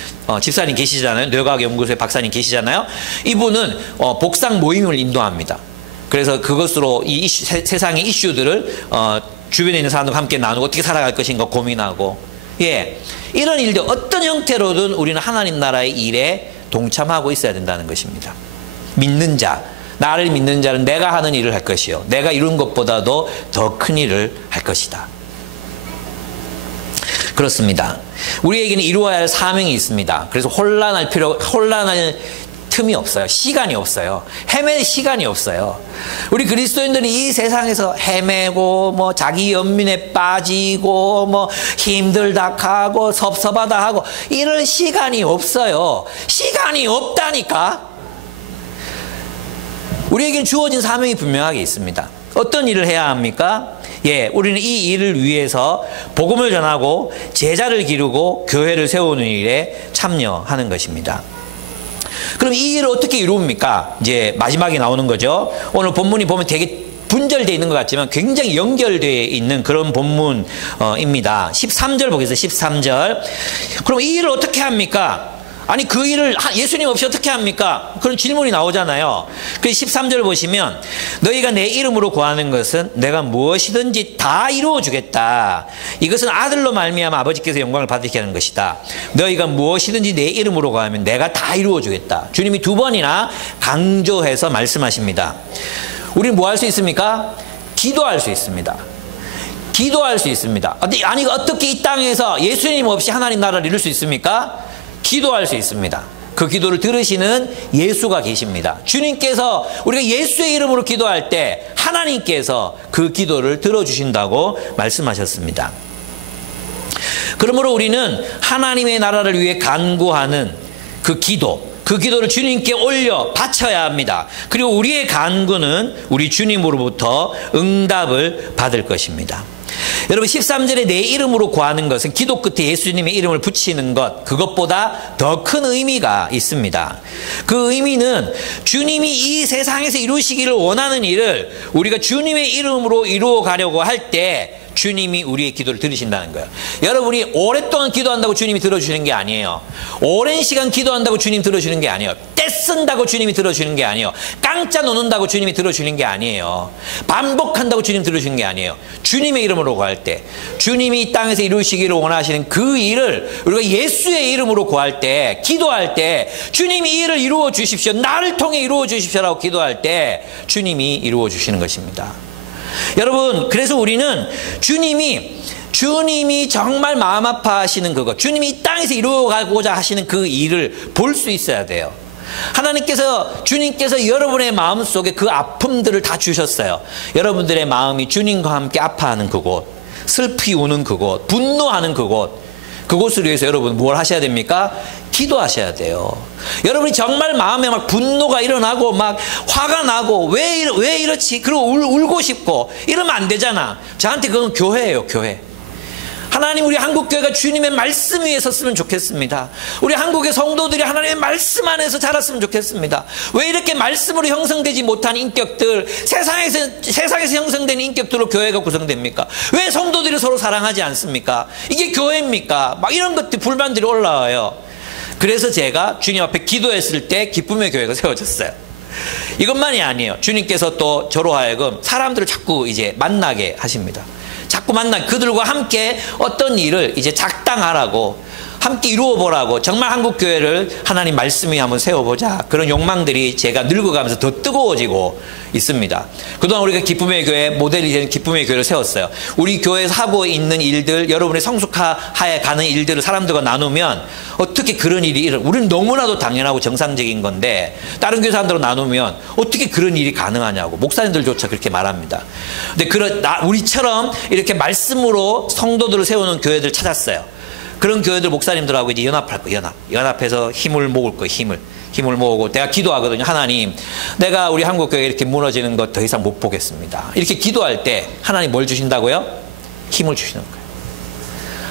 집사님 계시잖아요. 뇌과학 연구소의 박사님 계시잖아요. 이분은 복상 모임을 인도합니다. 그래서 그것으로 이 세상의 이슈들을 주변에 있는 사람들과 함께 나누고 어떻게 살아갈 것인가 고민하고, 예, 이런 일들 어떤 형태로든 우리는 하나님 나라의 일에 동참하고 있어야 된다는 것입니다. 믿는 자, 나를 믿는 자는 내가 하는 일을 할 것이요, 내가 이룬 것보다도 더 큰 일을 할 것이다. 그렇습니다. 우리에게는 이루어야 할 사명이 있습니다. 그래서 혼란할 틈이 없어요. 시간이 없어요. 헤맬 시간이 없어요. 우리 그리스도인들이 이 세상에서 헤매고 뭐 자기 연민에 빠지고 뭐 힘들다 하고 섭섭하다 하고 이럴 시간이 없어요. 시간이 없다니까. 우리에겐 주어진 사명이 분명하게 있습니다. 어떤 일을 해야 합니까? 예, 우리는 이 일을 위해서 복음을 전하고 제자를 기르고 교회를 세우는 일에 참여하는 것입니다. 그럼 이 일을 어떻게 이룹니까? 이제 마지막에 나오는 거죠. 오늘 본문이 보면 되게 분절되어 있는 것 같지만 굉장히 연결되어 있는 그런 본문입니다. 13절 보겠습니다. 13절. 그럼 이 일을 어떻게 합니까? 아니 그 일을 예수님 없이 어떻게 합니까? 그런 질문이 나오잖아요. 그래서 13절 보시면 너희가 내 이름으로 구하는 것은 내가 무엇이든지 다 이루어 주겠다. 이것은 아들로 말미암아 아버지께서 영광을 받으시게 하는 것이다. 너희가 무엇이든지 내 이름으로 구하면 내가 다 이루어 주겠다. 주님이 2번이나 강조해서 말씀하십니다. 우리는 뭐 할 수 있습니까? 기도할 수 있습니다. 기도할 수 있습니다. 아니 어떻게 이 땅에서 예수님 없이 하나님 나라를 이룰 수 있습니까? 기도할 수 있습니다. 그 기도를 들으시는 예수가 계십니다. 주님께서 우리가 예수의 이름으로 기도할 때 하나님께서 그 기도를 들어주신다고 말씀하셨습니다. 그러므로 우리는 하나님의 나라를 위해 간구하는 그 기도를 주님께 올려 바쳐야 합니다. 그리고 우리의 간구는 우리 주님으로부터 응답을 받을 것입니다. 여러분 13절에 내 이름으로 구하는 것은 기도 끝에 예수님의 이름을 붙이는 것, 그것보다 더 큰 의미가 있습니다. 그 의미는 주님이 이 세상에서 이루시기를 원하는 일을 우리가 주님의 이름으로 이루어 가려고 할 때 주님이 우리의 기도를 들으신다는 거예요. 여러분이 오랫동안 기도한다고 주님이 들어주시는 게 아니에요. 오랜 시간 기도한다고 주님 들어주는 게 아니에요. 떼쓴다고 주님이 들어주는 게 아니에요. 깡짜 놓는다고 주님이 들어주는 게 아니에요. 반복한다고 주님 들어주는 게 아니에요. 주님의 이름으로 구할 때, 주님이 이 땅에서 이루시기를 원하시는 그 일을 우리가 예수의 이름으로 구할 때, 기도할 때 주님이 이 일을 이루어 주십시오, 나를 통해 이루어 주십시오라고 기도할 때 주님이 이루어 주시는 것입니다. 여러분, 그래서 우리는 주님이 정말 마음 아파하시는 그것, 주님이 이 땅에서 이루어가고자 하시는 그 일을 볼 수 있어야 돼요. 주님께서 여러분의 마음속에 그 아픔들을 다 주셨어요. 여러분들의 마음이 주님과 함께 아파하는 그곳, 슬피 우는 그곳, 분노하는 그곳을 위해서 여러분 뭘 하셔야 됩니까? 기도하셔야 돼요. 여러분이 정말 마음에 막 분노가 일어나고 막 화가 나고 왜 이렇지? 그리고 울고 싶고 이러면 안 되잖아. 저한테 그건 교회예요, 교회. 하나님, 우리 한국교회가 주님의 말씀 위에 섰으면 좋겠습니다. 우리 한국의 성도들이 하나님의 말씀 안에서 자랐으면 좋겠습니다. 왜 이렇게 말씀으로 형성되지 못한 인격들, 세상에서 형성된 인격들로 교회가 구성됩니까? 왜 성도들이 서로 사랑하지 않습니까? 이게 교회입니까? 막 이런 것들, 불만들이 올라와요. 그래서 제가 주님 앞에 기도했을 때 기쁨의 교회가 세워졌어요. 이것만이 아니에요. 주님께서 또 저로 하여금 사람들을 자꾸 이제 만나게 하십니다. 자꾸 그들과 함께 어떤 일을 이제 작당하라고, 함께 이루어보라고 정말 한국교회를 하나님 말씀이 한번 세워보자. 그런 욕망들이 제가 늙어가면서 더 뜨거워지고 있습니다. 그동안 우리가 기쁨의 교회, 모델이 된 기쁨의 교회를 세웠어요. 우리 교회에서 하고 있는 일들, 여러분의 성숙하에 가는 일들을 사람들과 나누면 어떻게 그런 일이 우리는 너무나도 당연하고 정상적인 건데 다른 교회 사람들과 나누면 어떻게 그런 일이 가능하냐고 목사님들조차 그렇게 말합니다. 근데 우리처럼 이렇게 말씀으로 성도들을 세우는 교회들 찾았어요. 그런 교회들 목사님들하고 이제 연합할 거예요. 연합해서 힘을 모을 거예요. 힘을 모으고 내가 기도하거든요. 하나님, 내가 우리 한국교회 이렇게 무너지는 것 더 이상 못 보겠습니다. 이렇게 기도할 때 하나님 뭘 주신다고요? 힘을 주시는 거예요.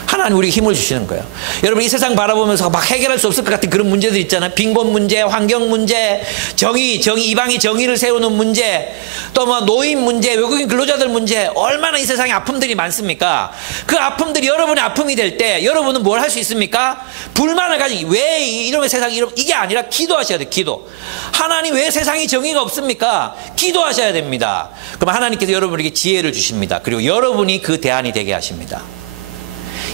하나님 우리에게 힘을 주시는 거예요. 여러분 이 세상 바라보면서 막 해결할 수 없을 것 같은 그런 문제들 있잖아요. 빈곤 문제, 환경 문제, 정의, 이방이 정의를 세우는 문제, 또 뭐 노인 문제, 외국인 근로자들 문제, 얼마나 이 세상에 아픔들이 많습니까? 그 아픔들이 여러분의 아픔이 될 때 여러분은 뭘 할 수 있습니까? 불만을 가지고 왜 이런 세상이 이게 아니라 기도하셔야 돼요. 기도. 하나님 왜 세상에 정의가 없습니까? 기도하셔야 됩니다. 그럼 하나님께서 여러분에게 지혜를 주십니다. 그리고 여러분이 그 대안이 되게 하십니다.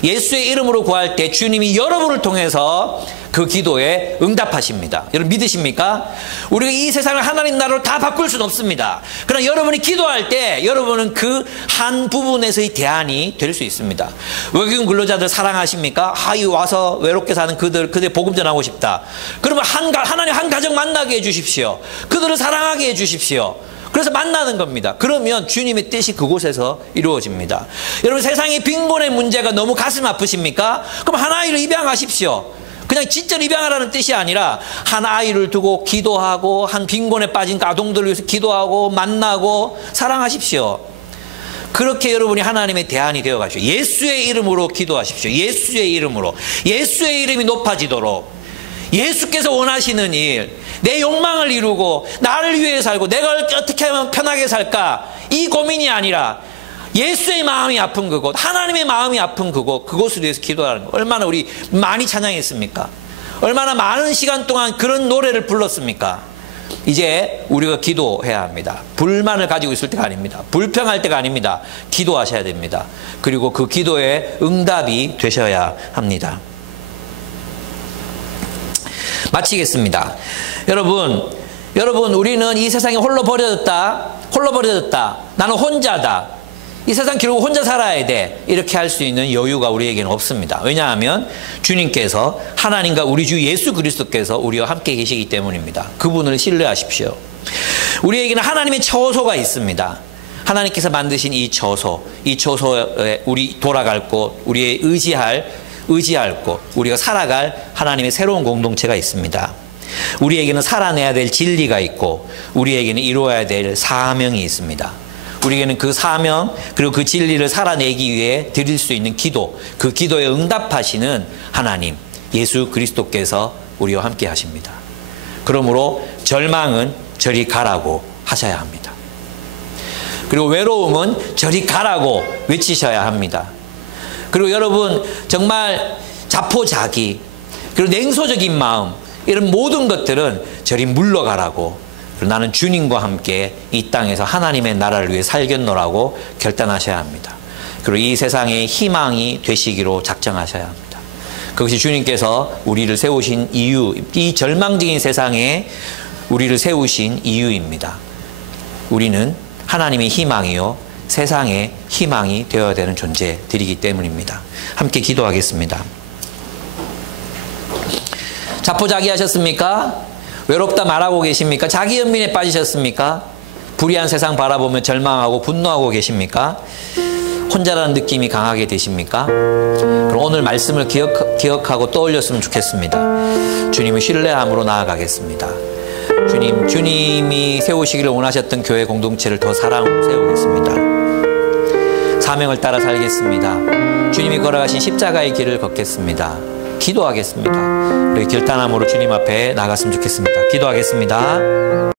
예수의 이름으로 구할 때 주님이 여러분을 통해서 그 기도에 응답하십니다. 여러분 믿으십니까? 우리가 이 세상을 하나님 나라로 다 바꿀 수는 없습니다. 그러나 여러분이 기도할 때 여러분은 그 한 부분에서의 대안이 될 수 있습니다. 외국인 근로자들 사랑하십니까? 와서 외롭게 사는 그들 복음 전하고 싶다. 그러면 하나님 한 가정 만나게 해주십시오. 그들을 사랑하게 해주십시오. 그래서 만나는 겁니다. 그러면 주님의 뜻이 그곳에서 이루어집니다. 여러분 세상의 빈곤의 문제가 너무 가슴 아프십니까? 그럼 한 아이를 입양하십시오. 그냥 진짜로 입양하라는 뜻이 아니라 한 아이를 두고 기도하고 한 빈곤에 빠진 아동들을 위해서 기도하고 만나고 사랑하십시오. 그렇게 여러분이 하나님의 대안이 되어 가십시오. 예수의 이름으로 기도하십시오. 예수의 이름으로. 예수의 이름이 높아지도록 예수께서 원하시는 일, 내 욕망을 이루고 나를 위해 살고 내가 어떻게 하면 편하게 살까 이 고민이 아니라 예수의 마음이 아픈 그곳, 하나님의 마음이 아픈 그곳을 위해서 기도하는 거. 얼마나 우리 많이 찬양했습니까? 얼마나 많은 시간 동안 그런 노래를 불렀습니까? 이제 우리가 기도해야 합니다. 불만을 가지고 있을 때가 아닙니다. 불평할 때가 아닙니다. 기도하셔야 됩니다. 그리고 그 기도에 응답이 되셔야 합니다. 마치겠습니다. 여러분 우리는 이 세상에 홀로 버려졌다. 나는 혼자다. 이 세상 결국 혼자 살아야 돼. 이렇게 할 수 있는 여유가 우리에게는 없습니다. 왜냐하면 주님께서 하나님과 우리 주 예수 그리스도께서 우리와 함께 계시기 때문입니다. 그분을 신뢰하십시오. 우리에게는 하나님의 처소가 있습니다. 하나님께서 만드신 이 처소에 우리 돌아갈 곳, 우리의 의지할 곳, 우리가 살아갈 하나님의 새로운 공동체가 있습니다. 우리에게는 살아내야 될 진리가 있고 우리에게는 이루어야 될 사명이 있습니다. 우리에게는 그 사명 그리고 그 진리를 살아내기 위해 드릴 수 있는 기도, 그 기도에 응답하시는 하나님 예수 그리스도께서 우리와 함께 하십니다. 그러므로 절망은 저리 가라고 하셔야 합니다. 그리고 외로움은 저리 가라고 외치셔야 합니다. 그리고 여러분 정말 자포자기 그리고 냉소적인 마음 이런 모든 것들은 저리 물러가라고, 나는 주님과 함께 이 땅에서 하나님의 나라를 위해 살겠노라고 결단하셔야 합니다. 그리고 이 세상의 희망이 되시기로 작정하셔야 합니다. 그것이 주님께서 우리를 세우신 이유, 이 절망적인 세상에 우리를 세우신 이유입니다. 우리는 하나님의 희망이요 세상의 희망이 되어야 되는 존재들이기 때문입니다. 함께 기도하겠습니다. 자포자기 하셨습니까? 외롭다 말하고 계십니까? 자기 연민에 빠지셨습니까? 불의한 세상 바라보며 절망하고 분노하고 계십니까? 혼자라는 느낌이 강하게 되십니까? 그럼 오늘 말씀을 기억하고 떠올렸으면 좋겠습니다. 주님을 신뢰함으로 나아가겠습니다. 주님이 세우시기를 원하셨던 교회 공동체를 더 사랑으로 세우겠습니다. 사명을 따라 살겠습니다. 주님이 걸어가신 십자가의 길을 걷겠습니다. 기도하겠습니다. 우리 결단함으로 주님 앞에 나갔으면 좋겠습니다. 기도하겠습니다.